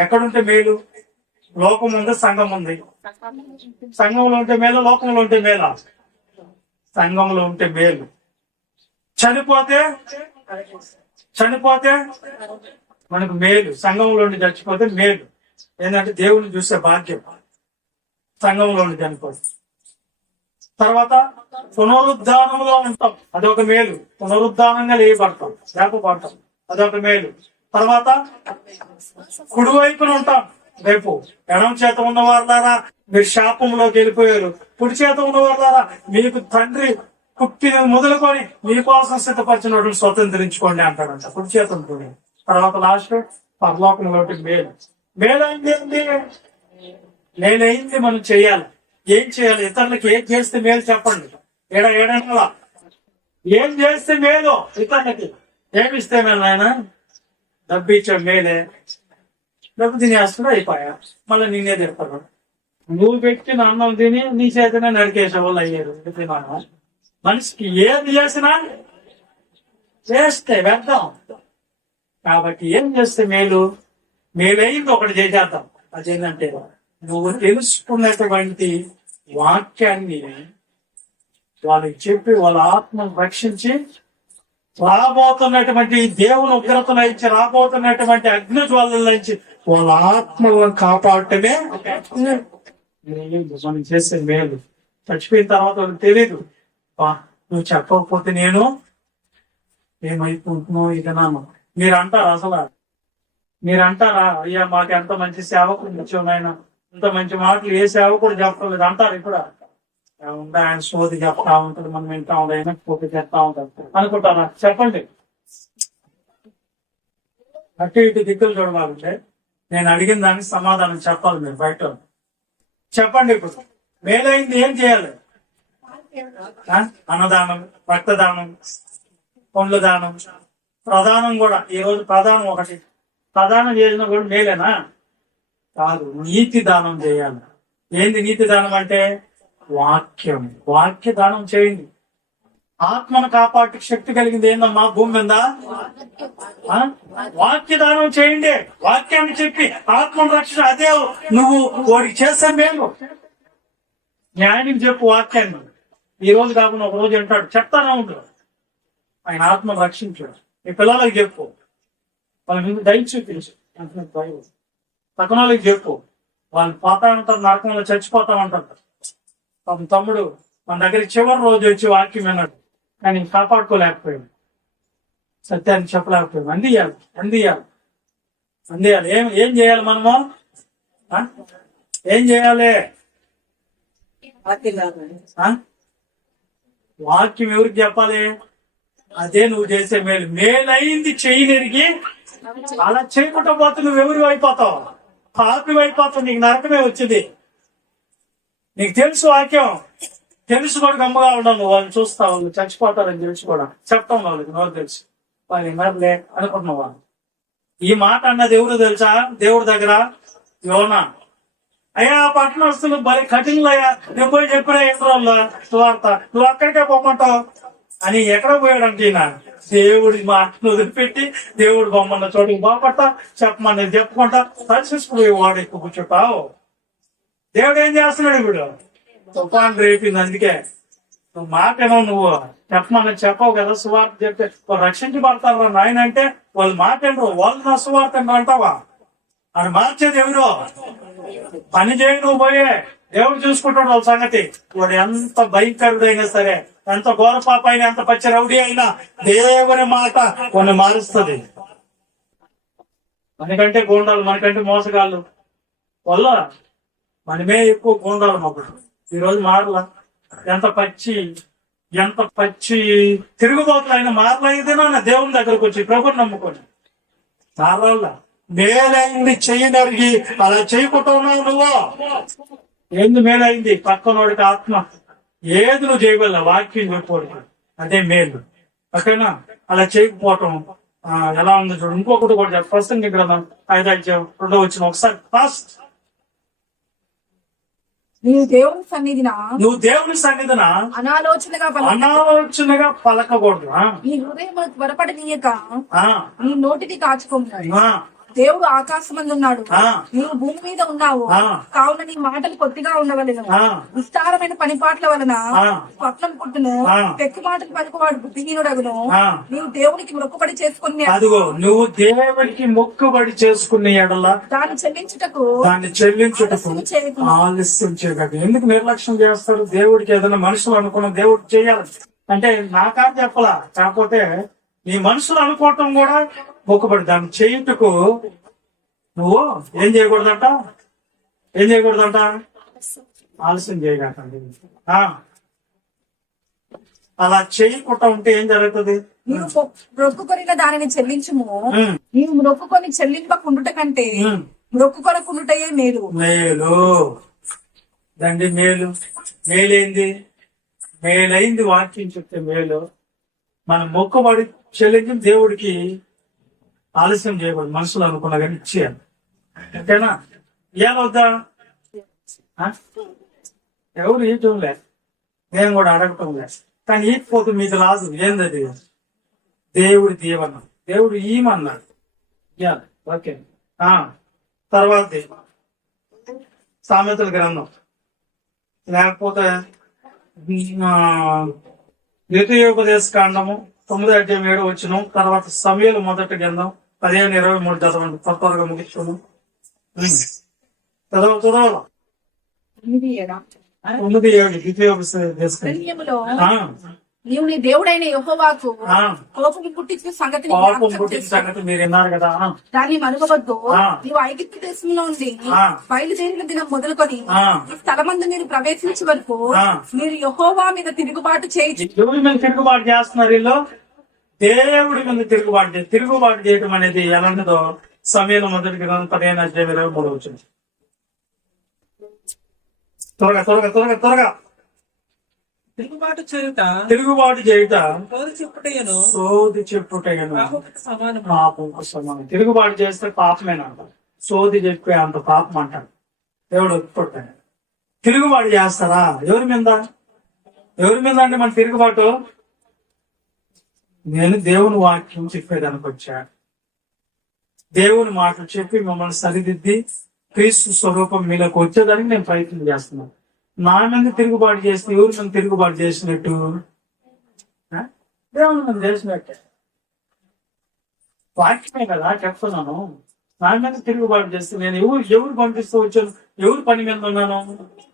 ఎక్కడుంటే మేలు? లోకం ఉంది, సంఘం ఉంది. సంఘంలో ఉంటే మేలు, లోకంలో ఉంటే మేలా? సంఘంలో ఉంటే మేలు. చనిపోతే మనకు మేలు. సంఘంలో ఉండి చచ్చిపోతే మేలు. ఏంటంటే దేవుడిని చూసే భాగ్యం. సంఘంలో ఉండి చనిపోతే తర్వాత పునరుద్ధానంలో ఉంటాం, అదొక మేలు. పునరుద్ధానంగా లేపడతాం, లేపబడతాం, అదొక మేలు. తర్వాత కుడివైపున ఉంటాం. రేపు ఎడం చేత ఉన్న వాళ్ళారా మీరు శాపంలోకి వెళ్ళిపోయారు, కుడి చేత ఉన్న వాళ్ళారా మీకు తండ్రి పుట్టిన మొదలుకొని మీకోసం సిద్ధపరిచినటువంటి స్వతంత్రించుకోండి అంటాడంట, కుడి చేత ఉంటుంది. తర్వాత లాస్ట్ పరలోకంలోకి మేలు. మేలైంది ఏంటి? మేలైంది మనం చెయ్యాలి. ఏం చేయాలి? ఇతరులకు ఏం చేస్తే మేలు చెప్పండి. ఏడనలా ఏం చేస్తే మేలు ఇతరులకి? ఏమిస్తే మేలు? ఆయన డబ్బు ఇచ్చాడు మేలే, డబ్బు తినేస్తున్నా అయిపోయా, మళ్ళీ నేనే తిడతాను. నువ్వు పెట్టిన అన్నం తిని నీ చేతనే నడికేసే వాళ్ళు అయ్యారు. మనిషికి ఏది చేసినా చేస్తే వ్యర్థం. కాబట్టి ఏం చేస్తే మేలు? మేలైంది ఒకటి చేసేద్దాం. అదేంటంటే నువ్వు తెలుసుకున్నటువంటి వాక్యాన్ని వాళ్ళకి చెప్పి వాళ్ళ ఆత్మను రక్షించి రాబోతున్నటువంటి దేవుని ఉగ్రతలో ఇచ్చి రాబోతున్నటువంటి అగ్ని జ్వాలలో ఇచ్చి వాళ్ళ ఆత్మలను కాపాడటమే మనం చేసే మేలు. చచ్చిపోయిన తర్వాత వాళ్ళకి తెలీదు. నువ్వు చెప్పకపోతే నేను ఏమైపోతున్నావు ఇదనాను. మీరు అంటారా? అసలు మీరు అంటారా? అయ్యా మాకు ఎంత మంచి సేవకుడు ఇచ్చావు నాయన, ఇంత మంచి మాటలు ఏ సేవకుడు చెప్పలేదు అంటారు. ఇప్పుడు ఆయన సోది చెప్తా ఉంటాడు, మనం వింటా ఉంటాం, పోతే చెప్తా ఉంటాడు అనుకుంటారా? చెప్పండి. అటు ఇటు దిక్కులు చూడబాలంటే నేను అడిగిన దానికి సమాధానం చెప్పాలి. మీరు బయట చెప్పండి. ఇప్పుడు మేలైంది ఏం చేయాలి? అన్నదానం, రక్తదానం, పండ్ల దానం, ప్రధానం కూడా. ఈ రోజు ప్రధానం ఒకటి. ప్రధానం చేసిన కూడా మేలేనా? కాదు, నీతి దానం చేయాలి. ఏంది నీతి దానం అంటే? వాక్యం. వాక్య దానం చేయండి. ఆత్మను కాపాడే శక్తి కలిగింది ఏందమ్మా భూమి మీద? వాక్య దానం చేయండి. వాక్యాన్ని చెప్పి ఆత్మను రక్షణ. అదే నువ్వు వాడికి చేసే మేలు. న్యాయానికి చెప్పు వాక్యాన్ని. ఈ రోజు కాకుండా ఒక రోజు అంటాడు, చెప్తానే ఉంటాడు. ఆయన ఆత్మను రక్షించాడు. మీ పిల్లలకి చెప్పు, వాళ్ళ ముందు దయ చూపించు. పక్కన వాళ్ళకి చెప్పు, వాళ్ళు పోతా ఉంటారు, నరకంలో చచ్చిపోతా ఉంటారు. పాపం తమ్ముడు మన దగ్గర చివరి రోజు వచ్చి వాక్యం విన్నాడు, కానీ కాపాడుకోలేకపోయాడు, సత్యాన్ని చెప్పలేకపోయాడు. అందియాలి. ఏం చేయాలి మనము? ఏం చేయాలి? వాక్యం ఎవరికి చెప్పాలి? అదే నువ్వు చేసే మేలు. మేలైంది చెయ్యనెరిగి అలా చేయకుండా పోతే నువ్వు ఎవరు అయిపోతావు? పాపి అయిపోతావు. నీకు నరకమే వచ్చింది. నీకు తెలుసు వాక్యం, తెలుసు కూడా గమ్మగా ఉండవు. వాళ్ళని చూస్తా, వాళ్ళు చచ్చిపోతారని తెలుసు కూడా చెప్తాం. వాళ్ళకి నోరు తెలుసు, వాళ్ళు మరలే అనుకుంటున్నావు. వాళ్ళు ఈ మాట అన్నది ఎవరు తెలుసా? దేవుడి దగ్గర యోనా. అయ్యా పట్టణస్తులు బలి కఠినలు అయ్యా, నేను పోయి చెప్పినా ఇంద్రోళ్ళు సువార్త, నువ్వు అక్కడికే పోమంటావు అని ఎక్కడ పోయాడంటే ఈయన దేవుడి మాటను వదిలిపెట్టి దేవుడు బొమ్మన్న చోటుకి బాపడతా, చెప్పమన్నది చెప్పుకుంటా తలసిపోయి వాడు ఎక్కువ కూర్చుంటావు. దేవుడు ఏం చేస్తున్నాడు? ఇప్పుడు తుఫాన్ రేపింది. అందుకే నువ్వు మాటేమో నువ్వు చెప్పమన్నది చెప్పవు కదా. సువార్త చెప్తే వాళ్ళు రక్షించబడతారు నాయన అంటే వాళ్ళు మాటేనరు. వాళ్ళు నా సువార్త అంటావా? అని మార్చేది ఎవరు? పని చేయి నువ్వు పోయే, దేవుడు చూసుకుంటాడు వాళ్ళ సంగతి. వాడు ఎంత భయంకరుడైనా సరే, ఎంత ఘోర పాప అయినా, ఎంత పచ్చి రౌడీ అయినా దేవుని మాట కొన్ని మారుస్తుంది. మనకంటే గూండాలు, మనకంటే మోసగాళ్ళు వల్ల మనమే ఎక్కువ గూండాలు. మొక్కడు ఈ రోజు మారలా. ఎంత పచ్చి తిరుగుబోతులు అయినా మారలేదేనా దేవుని దగ్గరకు వచ్చి ప్రభుని నమ్ముకొని మారలా. మేలైంది చెయ్యనరిగి అలా చేయకుండా ఉన్నావు నువ్వు. ఏంది మేలైంది? పక్కనోడికి ఆత్మ ఏది నువ్వు చేయగల వాక్యం చెప్పకూడదు, అదే మేలు. ఓకేనా? అలా చేయకపోవటం ఎలా ఉంది చూడు. ఇంకొకటి కూడా చెప్ప. ప్రస్తుతం గ్రంథం 5:2 వచ్చిన ఒకసారి ఫాస్ట్. నువ్వు దేవుని సన్నిధిన అనాలోచనగా పలకకూడదు. నీ హృదయం త్వరపడనీయక నీ నోటిని కాచుకోము. దేవుడు ఆకాశమందు ఉన్నాడు, ఆ. నీవు భూమి మీద ఉన్నావు, ఆ. కావున నీ మాటలు కొద్దిగా ఉండవలెను. ఆ. విస్తారమైన పనిపాట్ల వలన ఆ. స్వప్నం పుట్టును, ఆ. పెక్కు మాటలు పలుకువాడు బుద్ధిహీనుడగును. ఆ. నీవు దేవునికి మొక్కుబడి చేసుకుని అదిగో నువ్వు దేవుడికి మొక్కుబడి చేసుకునే ఎడల దాన్ని చెల్లించుటకు దాన్ని చెల్లించుటకు ఆలస్యం చేయకు. ఆలస్యం చేయగలదు. ఎందుకు నిర్లక్ష్యం చేస్తారు? దేవుడికి ఏదైనా మనుషులు అనుకున్న దేవుడు చేయాలి అంటే నాకా చెప్పలా, కాకపోతే నీ మనుషులు అనుకోవటం కూడా మొక్కుబడి. దాన్ని చేయుటకు నువ్వు ఏం చేయకూడదంట, ఏం చేయకూడదంట, ఆలస్యం చేయగలండి. అలా చేయకుండా ఉంటే ఏం జరుగుతుంది? నీవు మొక్కుకొనిన దానిని చెల్లించుము. ఉమ్, నీవు మొక్కుకొని చెల్లింపకుండుట కంటే ఉమ్. మొక్కుకొనకుండుటయే మేలు. మేలు దండి, మేలు. మేలైంది, మేలైంది వాక్యం చెప్తే మేలు. మనం మొక్కుబడి చెల్లించి దేవుడికి ఆలస్యం చేయకూడదు. మనసులో అనుకున్నా కానీ ఇచ్చేయాలి. ఓకేనా? ఏమవుతా ఎవరు ఇయటం లే, నేను కూడా అడగటం లే. కానీ ఈకపోతే మీకు రాదు. ఏందది? దేవుడి దీవెన. దేవుడు ఈమన్నాడు. ఓకే. తర్వాత సామెతల గ్రంథం, లేకపోతే ద్వితీయోపదేశ కాండము 9:7 తర్వాత సమయలు మొదటి గ్రంథం 15-23 చదవండి. త్వరగా ముగించుకున్నాం. చదవాలి 9:7 ద్వితీయోపదేశ అరణ్యములో నీవు నీ దేవుడైన యెహోవాకు కోపం పుట్టించిన సంగతిని పాపం జ్ఞాపకం పుట్టిన చేసుకో. సంగతి మీరు విన్నారు కదా. దాన్ని మనుగవద్దు. ఆ. నీవు ఐగుప్తు దేశంలో నుండి ఆ. బయలుదేరిన దినం మొదలుకొని ఆ. ఈ స్థలమందు మీరు ప్రవేశించే వరకు ఆ. మీరు యెహోవా మీద తిరుగుబాటు చేయి. దేవుడి మీద తిరుగుబాటు చేస్తున్నారు వీళ్ళు. దేవుడి మీద తిరుగుబాటు చేయడం అనేది ఎలాంటిదో సమయంలో మొదటి గ్రంథం 15:23. త్వరగా త్వరగా త్వరగా త్వరగా. తిరుగుబాటు చేయుట తిరుగుబాటు చేయుట సోది చెప్పుటయ్యను సోది చెప్పుటయ్యను పాపమునకు సమానము. పాపంకు సమానం. తిరుగుబాటు చేస్తే పాపమేనంట. సోది చెప్పే అంత పాపం అంటాడు దేవుడు. ఒప్పుకుంటాడు. తిరుగుబాటు చేస్తారా? ఎవరి మీద? ఎవరి మీద అంటే మన తిరుగుబాటు? నేను దేవుని వాక్యం చెప్పేదానికి వచ్చా. దేవుని మాటలు చెప్పి మిమ్మల్ని సరిదిద్ది క్రీస్తు స్వరూపం మీలోకి వచ్చేదానికి నేను ప్రయత్నం చేస్తున్నాను. నా మీద తిరుగుబాటు చేస్తే ఎవరి మీద తిరుగుబాటు చేసినట్టు? దేవుని మీద చేసినట్టే. వాక్యమే కదా చెప్తున్నాను. నా మీద తిరుగుబాటు చేస్తే నేను ఎవరు పంపిస్తూ వచ్చాను? ఎవరు పని మీద ఉన్నాను?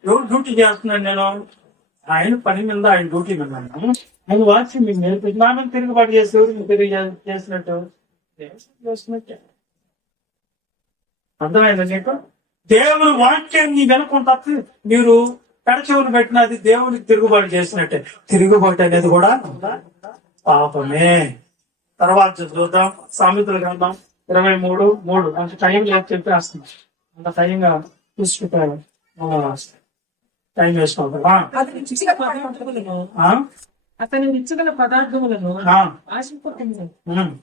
ఎవరు డ్యూటీ చేస్తున్నాను? నేను ఆయన పని మీద, ఆయన డ్యూటీ మీద ఉన్నాను. ఆయన వాక్యం మీకు నేర్పించి నా మీద తిరుగుబాటు చేస్తే ఎవరు మీకు తిరిగి చేసినట్టు? చేసినట్టే. అర్థమైందా నీకు? దేవుని వాక్యాన్ని వెనుకుంటా మీరు పెడచెవులు పెట్టినది దేవునికి తిరుగుబాటు చేసినట్టే. తిరుగుబాటు అనేది కూడా పాపమే. తర్వాత చూద్దాం సామెతల గ్రంథం 23:3. అంత టైం లేదు చెప్పేస్తున్నాం. అంత టైంగా చూసుకుంటారు. టైం వేసుకోవాలి. అది రుచిగా పదార్థములను అతని నిచ్చగల పదార్థములను ఆశింపకుండా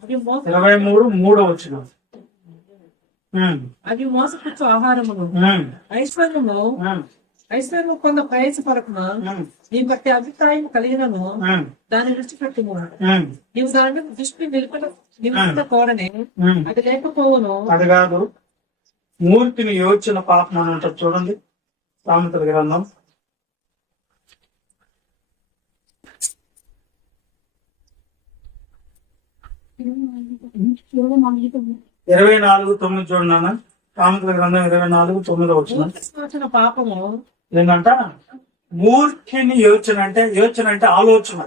అవి 23:3. అవి మోసపుచ్చు ఆహారమును ఐశ్వర్యము కొంత ప్రయాసపరకున నీ బట్టి అభిప్రాయం కలిగినను దాన్ని విడిచిపెట్టుము. నీవు దాని మీద దృష్టి నిలుపుట కోరనే అది లేకపోవును. అది కాదు, మూర్తిని యోచన పాపం అని అంటారు చూడండి సామెతల గ్రంథం 24:9 చూడన్నా. సామెతల గ్రంథం 24:9 పాపము ఏంటంట? మూర్ఖిని యోచన అంటే ఆలోచన.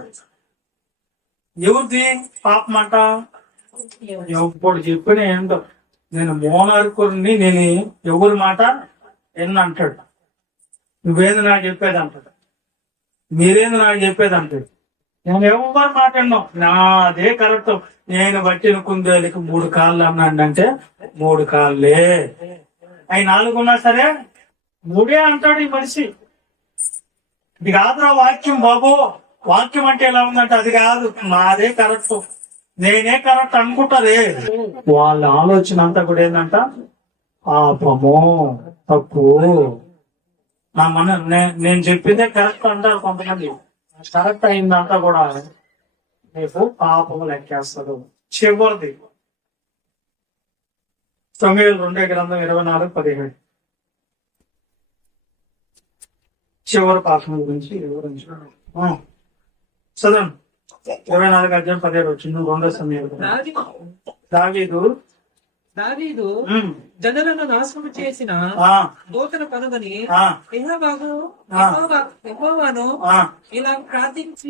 ఎవరిది పాపం అంట? ఎప్పుడు చెప్పిన ఏంటో నేను మోనార్కుని, నేను ఎవరి మాట ఎన్ని అంటాడు. నువ్వేంది నాకు చెప్పేది అంటాడు. మీరేంది నాకు చెప్పేది అంటాడు. నేను ఎవరి మాట విన్నాం, నాదే కరెక్ట్. నేను బట్టిన కుందేలికి 3 కాళ్ళు అన్నాడంటే 3 కాళ్ళే. అవి 4 ఉన్నా సరే 3 అంటాడు ఈ మనిషి. ఇది కాదురా వాక్యం బాబు. వాక్యం అంటే ఎలా ఉందంటే అది కాదు, నాదే కరెక్ట్, నేనే కరెక్ట్ అనుకుంటారే. వాళ్ళ ఆలోచన అంతా కూడా ఏంటంట? పాపము, తప్పు. నేను చెప్పిందే కరెక్ట్ అంటారు కొంతమంది. కరెక్ట్ అయిందంతా కూడా రేపు పాపము లెక్కేస్తారు. చివరిది సమూయేలు 2 గ్రంథం 24:17 చివరి పాఠం గురించి వివరించాడు. చదవండి. 24:17 వచ్చింది. 2 సమూయేలు. దావీదు జనులను నాశనం చేసిన దూతను కనుగొని యెహోవాను ఇలాగ ప్రార్థించి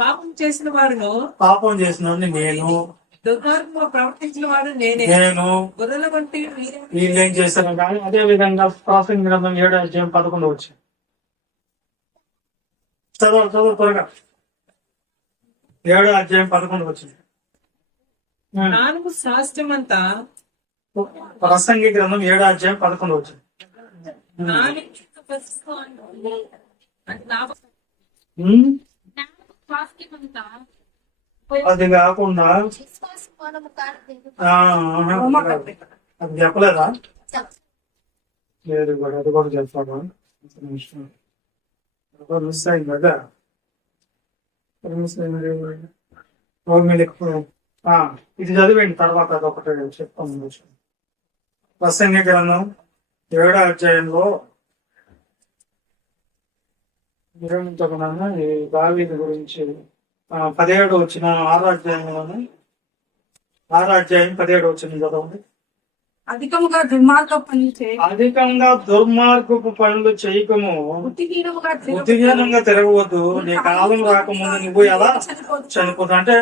పాపం చేసిన వాడిని నేను దుర్మార్గంగా ప్రవర్తించిన వాడు నేను గొర్రెల వంటి వీళ్ళేం చేశారు కానీ అదే విధంగా ప్రసంగి గ్రంథం 7:11 వచ్చింది. చదువు త్వరగా. 7:11 వచ్చింది. 4 శాస్త్రమంతా ప్రసంగి గ్రంథం 7:11 వచ్చింది. అది కాకుండా అది చెప్పలేదా? లేదు కూడా అది కూడా చెప్పాను. మిస్ అయింది కదా. ఇది చదివేండి తర్వాత అదొకటి చెప్తాను. ప్రసంగి గ్రంథం 7వ అధ్యాయంలో ఈ దావీదు గురించి 17 వచ్చిన 6వ అధ్యాయంలోనే 6వ అధ్యాయం 17 వచ్చింది చదవండి. అధికంగా దుర్మార్గపు పనులు చేయకము, బుద్ధిహీనంగా తిరగవద్దు, నీ కాలం రాకముందు నువ్వు ఎలా చనిపోతావు. అంటే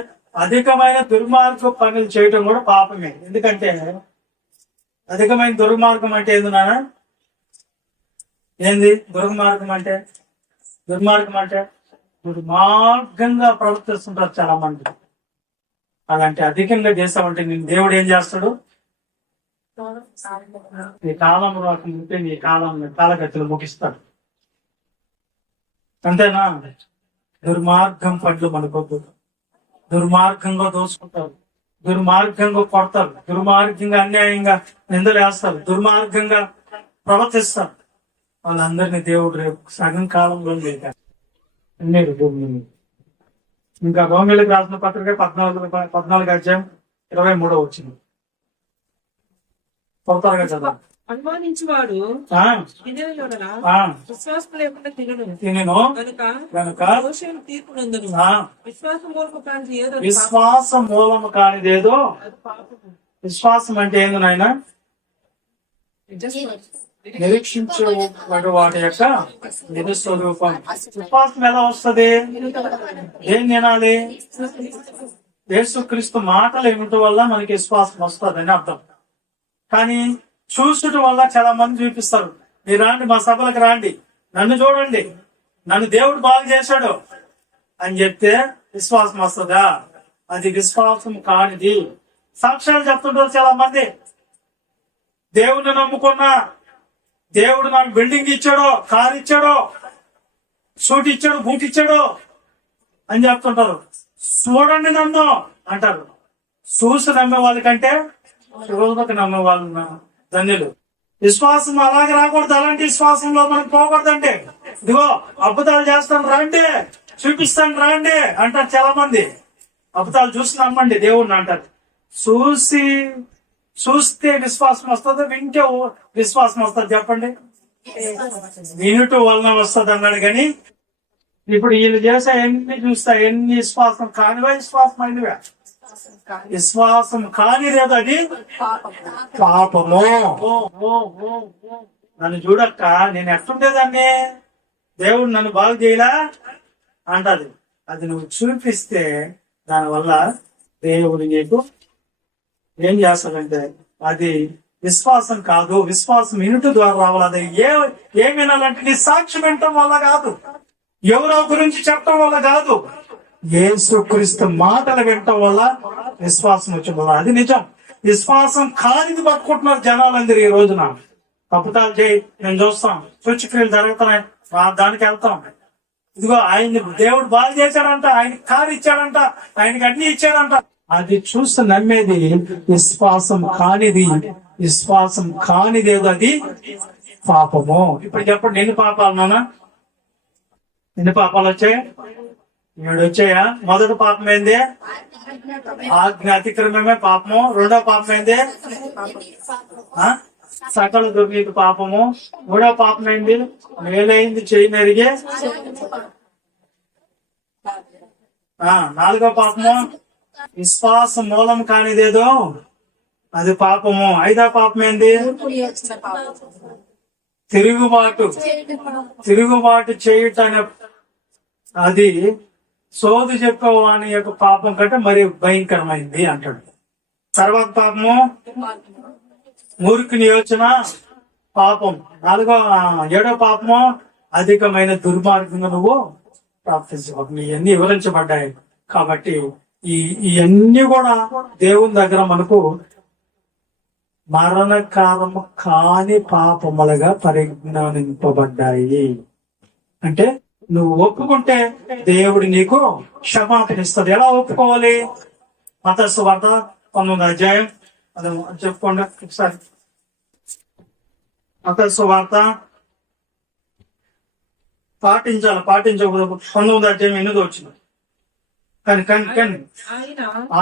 అధికమైన దుర్మార్గ పనులు చేయటం కూడా పాపమే. ఎందుకంటే అధికమైన దుర్మార్గం అంటే ఏంది నాన్న? ఏంది దుర్మార్గం అంటే? దుర్మార్గంగా ప్రవర్తిస్తుంటారు చాలా మంది. అలాంటి అధికంగా చేస్తామంటే నేను దేవుడు ఏం చేస్తాడు? నీ కాలం రాకుంటే నీ కాలగతులు ముగిస్తాడు. అంతేనా? దుర్మార్గం పనులు మనకొద్దు. దుర్మార్గంగా దోచుకుంటారు, దుర్మార్గంగా కొడతారు, దుర్మార్గంగా అన్యాయంగా నిందలు వేస్తారు, దుర్మార్గంగా ప్రవర్తిస్తారు. వాళ్ళందరినీ దేవుడు రేపు సగం కాలంలో లేక ఇంకా రోమిలకు రాసిన పత్రిక 14 అధ్యాయం 23 వచ్చింది. అవుతారుగా చదువు. అనుమానించువాడు విశ్వాసం లేకుండా తినను కనుక విశ్వాస మూలము కానిదేదో. విశ్వాసం అంటే ఏంది నాయన? నిరీక్షించే వాటి యొక్క నిజస్వరూపం. విశ్వాసం ఎలా వస్తుంది? ఏం తినాలి? యేసుక్రీస్తు మాటలు ఏమిటి వల్ల మనకి విశ్వాసం వస్తుంది అని అర్థం. కానీ చూసుట వల్ల చాలా మంది చూపిస్తారు. మీరు రాండి, మా సభలకు రాండి, నన్ను చూడండి, నన్ను దేవుడు బాగు చేశాడు అని చెప్తే విశ్వాసం వస్తుందా? అది విశ్వాసం కానిది. సాక్ష్యాలు చెప్తుంటారు చాలా మంది. దేవుడిని నమ్ముకున్నా, దేవుడు నాకు బిల్డింగ్ ఇచ్చాడో, కారు ఇచ్చాడో, సూట్ ఇచ్చాడు, బూట్ ఇచ్చాడు అని చెప్తుంటారు. చూడండి నన్ను అంటారు. చూసి నమ్మే వాళ్ళకంటే రోజులకు నమ్మే వాళ్ళు ధన్యులు. విశ్వాసం అలాగే రాకూడదు. అలాంటి విశ్వాసంలో మనం పోకూడదంటే, ఇదిగో అద్భుతాలు చేస్తాను రండి, చూపిస్తాను రండి అంటారు చాలా మంది. అద్భుతాలు చూసి నమ్మండి దేవుడిని అంటారు. చూస్తే విశ్వాసం వస్తుంది, వింటే విశ్వాసం వస్తుంది. చెప్పండి, వినుట వలన వస్తుంది అన్నాడు. కానీ ఇప్పుడు వీళ్ళు చేసే ఎన్ని చూస్తా, ఎన్ని విశ్వాసం కానివా, విశ్వాసం అయినవా? విశ్వాసం కానిదేదో అది పాపము. నన్ను చూడక్క, నేను ఎట్టుండేదాన్ని, దేవుడు నన్ను బాగు చేయలా అంటది. అది నువ్వు చూపిస్తే దానివల్ల దేవుడు నీకు ఏం చేస్తాడంటే అది విశ్వాసం కాదు. విశ్వాసం వినుట ద్వారా రావాలి. అది ఏం వినాలంటే నీ సాక్ష్యం వినటం వల్ల కాదు, ఎవరో గురించి చెప్పడం వల్ల కాదు, యేసుక్రీస్తు మాటలు వినటం వల్ల విశ్వాసం వచ్చింది. అది నిజం. విశ్వాసం కానిది పట్టుకుంటున్నారు జనాలందరూ ఈ రోజున. అద్భుతాలు చేయి, నేను చూస్తాం, సూచక్రియలు జరుగుతున్నాయి, దానికి వెళ్తాం. ఇదిగో ఆయన దేవుడు బాగా చేశాడంట, ఆయనకి కారు ఇచ్చాడంట, ఆయనకి అన్ని ఇచ్చాడంట. అది చూసి నమ్మేది విశ్వాసం కానిది. విశ్వాసం కానిదేదో అది పాపము. ఇప్పుడు చెప్పండి, ఎన్ని పాపాలు నాన్న? ఎన్ని పాపాలు వచ్చాయి? ఏడు వచ్చాయా? మొదటి పాపం ఏంది? ఆజ్ఞ అతిక్రమమే పాపము. రెండో పాపం ఏంది? సకల దుర్నీతి పాపము. మూడో పాపం ఏంది? మేలైంది చేయనరిగే. నాలుగో పాపము విశ్వాస మూలం కానిదేదో అది పాపము. ఐదో పాపం ఏంది? తిరుగుబాటు చేయుట అనే అది సోది చెప్పేవాని యొక్క పాపం కంటే మరి భయంకరమైంది అంటాడు. తర్వాత పాపము మూర్ఖుని యోచన పాపం. ఏడో పాపము అధికమైన దుర్మార్గంగా నువ్వు ప్రాప్తించవు. ఇవన్నీ వివరించబడ్డాయి. కాబట్టి ఇవన్నీ కూడా దేవుని దగ్గర మనకు మరణకారము కాని పాపములుగా పరిజ్ఞానింపబడ్డాయి. అంటే నువ్వు ఒప్పుకుంటే దేవుడు నీకు క్షమాపణ ఇస్తాడు. ఎలా ఒప్పుకోవాలి? మత్తయి సువార్త 19వ అధ్యాయం అది చెప్పుకోండి ఒకసారి. మత్తయి సువార్త పాటించకూడదు 19వ అధ్యాయం 8వ వచనం. కానీ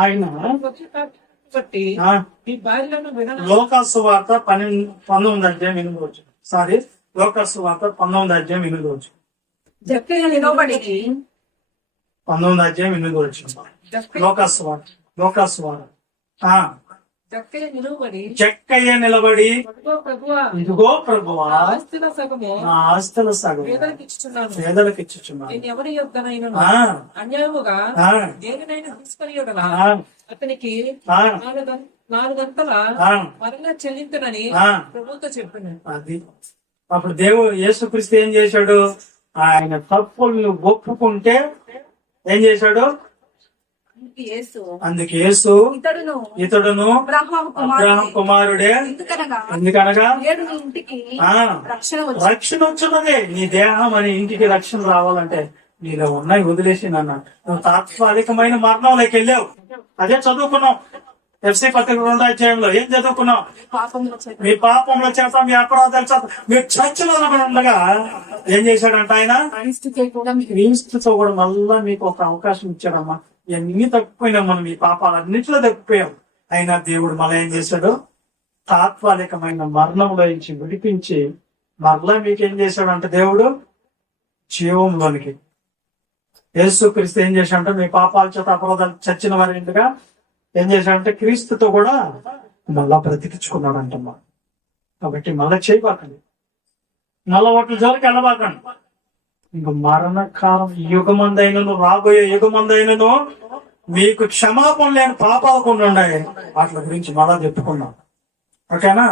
ఆయన లోకాసు వార్త 19వ అధ్యాయం 8వ వచనం. సారీ, లోకాసు వార్త 19వ అధ్యాయం 8వ వచనం. జక్కయ్య నిలబడి 19వ అధ్యాయం 8వ వచనం. లోకాసు వార్త జక్కయ్య నిలబడి ఇదిగో ప్రభువా నా ఆస్తుల సగం పేదలకు ఇచ్చుచున్నాను. అన్యాయముగా దేనినైనా తీసుకొని అతనికి 4 మరణ చెల్లించునని ప్రభుతో చెప్పినాడు. అది అప్పుడు దేవుడు యేసుక్రీస్తు ఏం చేశాడు? ఆయన తప్పులను ఒప్పుకుంటే ఏం చేశాడు? అందుకే యేసు ఇతడును అబ్రహాము కుమారుడే. ఎందుకనగా రక్షణ వచ్చినదే. నీ దేహం అనే ఇంటికి రక్షణ రావాలంటే నీలో ఉన్నాయి వదిలేసి నువ్వు తాత్కాలికమైన మరణంలోకి వెళ్ళావు. అదే చదువుకున్నావు ఎఫ్సి పత్రిక 2వ అధ్యాయంలో. ఏం చదువుకున్నావు? మీ పాపంలో చేత, మీ అపరాధాల చేత మీరు చర్చలో ఉండగా ఏం చేశాడంట ఆయన? క్రీస్తుతో కూడా మళ్ళా మీకు ఒక అవకాశం ఇచ్చాడమ్మా. ఇవన్నీ తప్పిపోయినా మనం ఈ పాపాలన్నింటిలో తప్పిపోయాం. అయినా దేవుడు మళ్ళీ ఏం చేశాడు? తాత్కాలికమైన మరణంలో నుంచి విడిపించి మరలా మీకేం చేశాడంటే దేవుడు జీవంలోనికి. యేసుక్రీస్తు ఏం చేశాడంటే మీ పాపాల చేత అపరాధాలు చచ్చిన వారి ఇంటిగా ఏం చేశాడంటే క్రీస్తుతో కూడా మళ్ళా బ్రతికించుకున్నాడంటమ్మా. కాబట్టి మళ్ళా చేయబాకండి, మళ్ళా వాటి జోలికి వెళ్ళబాకండి. ఇంక మరణకాలం యుగమందైనను రాబోయే యుగమందైనను మీకు క్షమాపణ లేని పాపాలు కొన్ని ఉన్నాయి. వాటి గురించి మళ్ళా చెప్పుకున్నాం. ఓకేనా?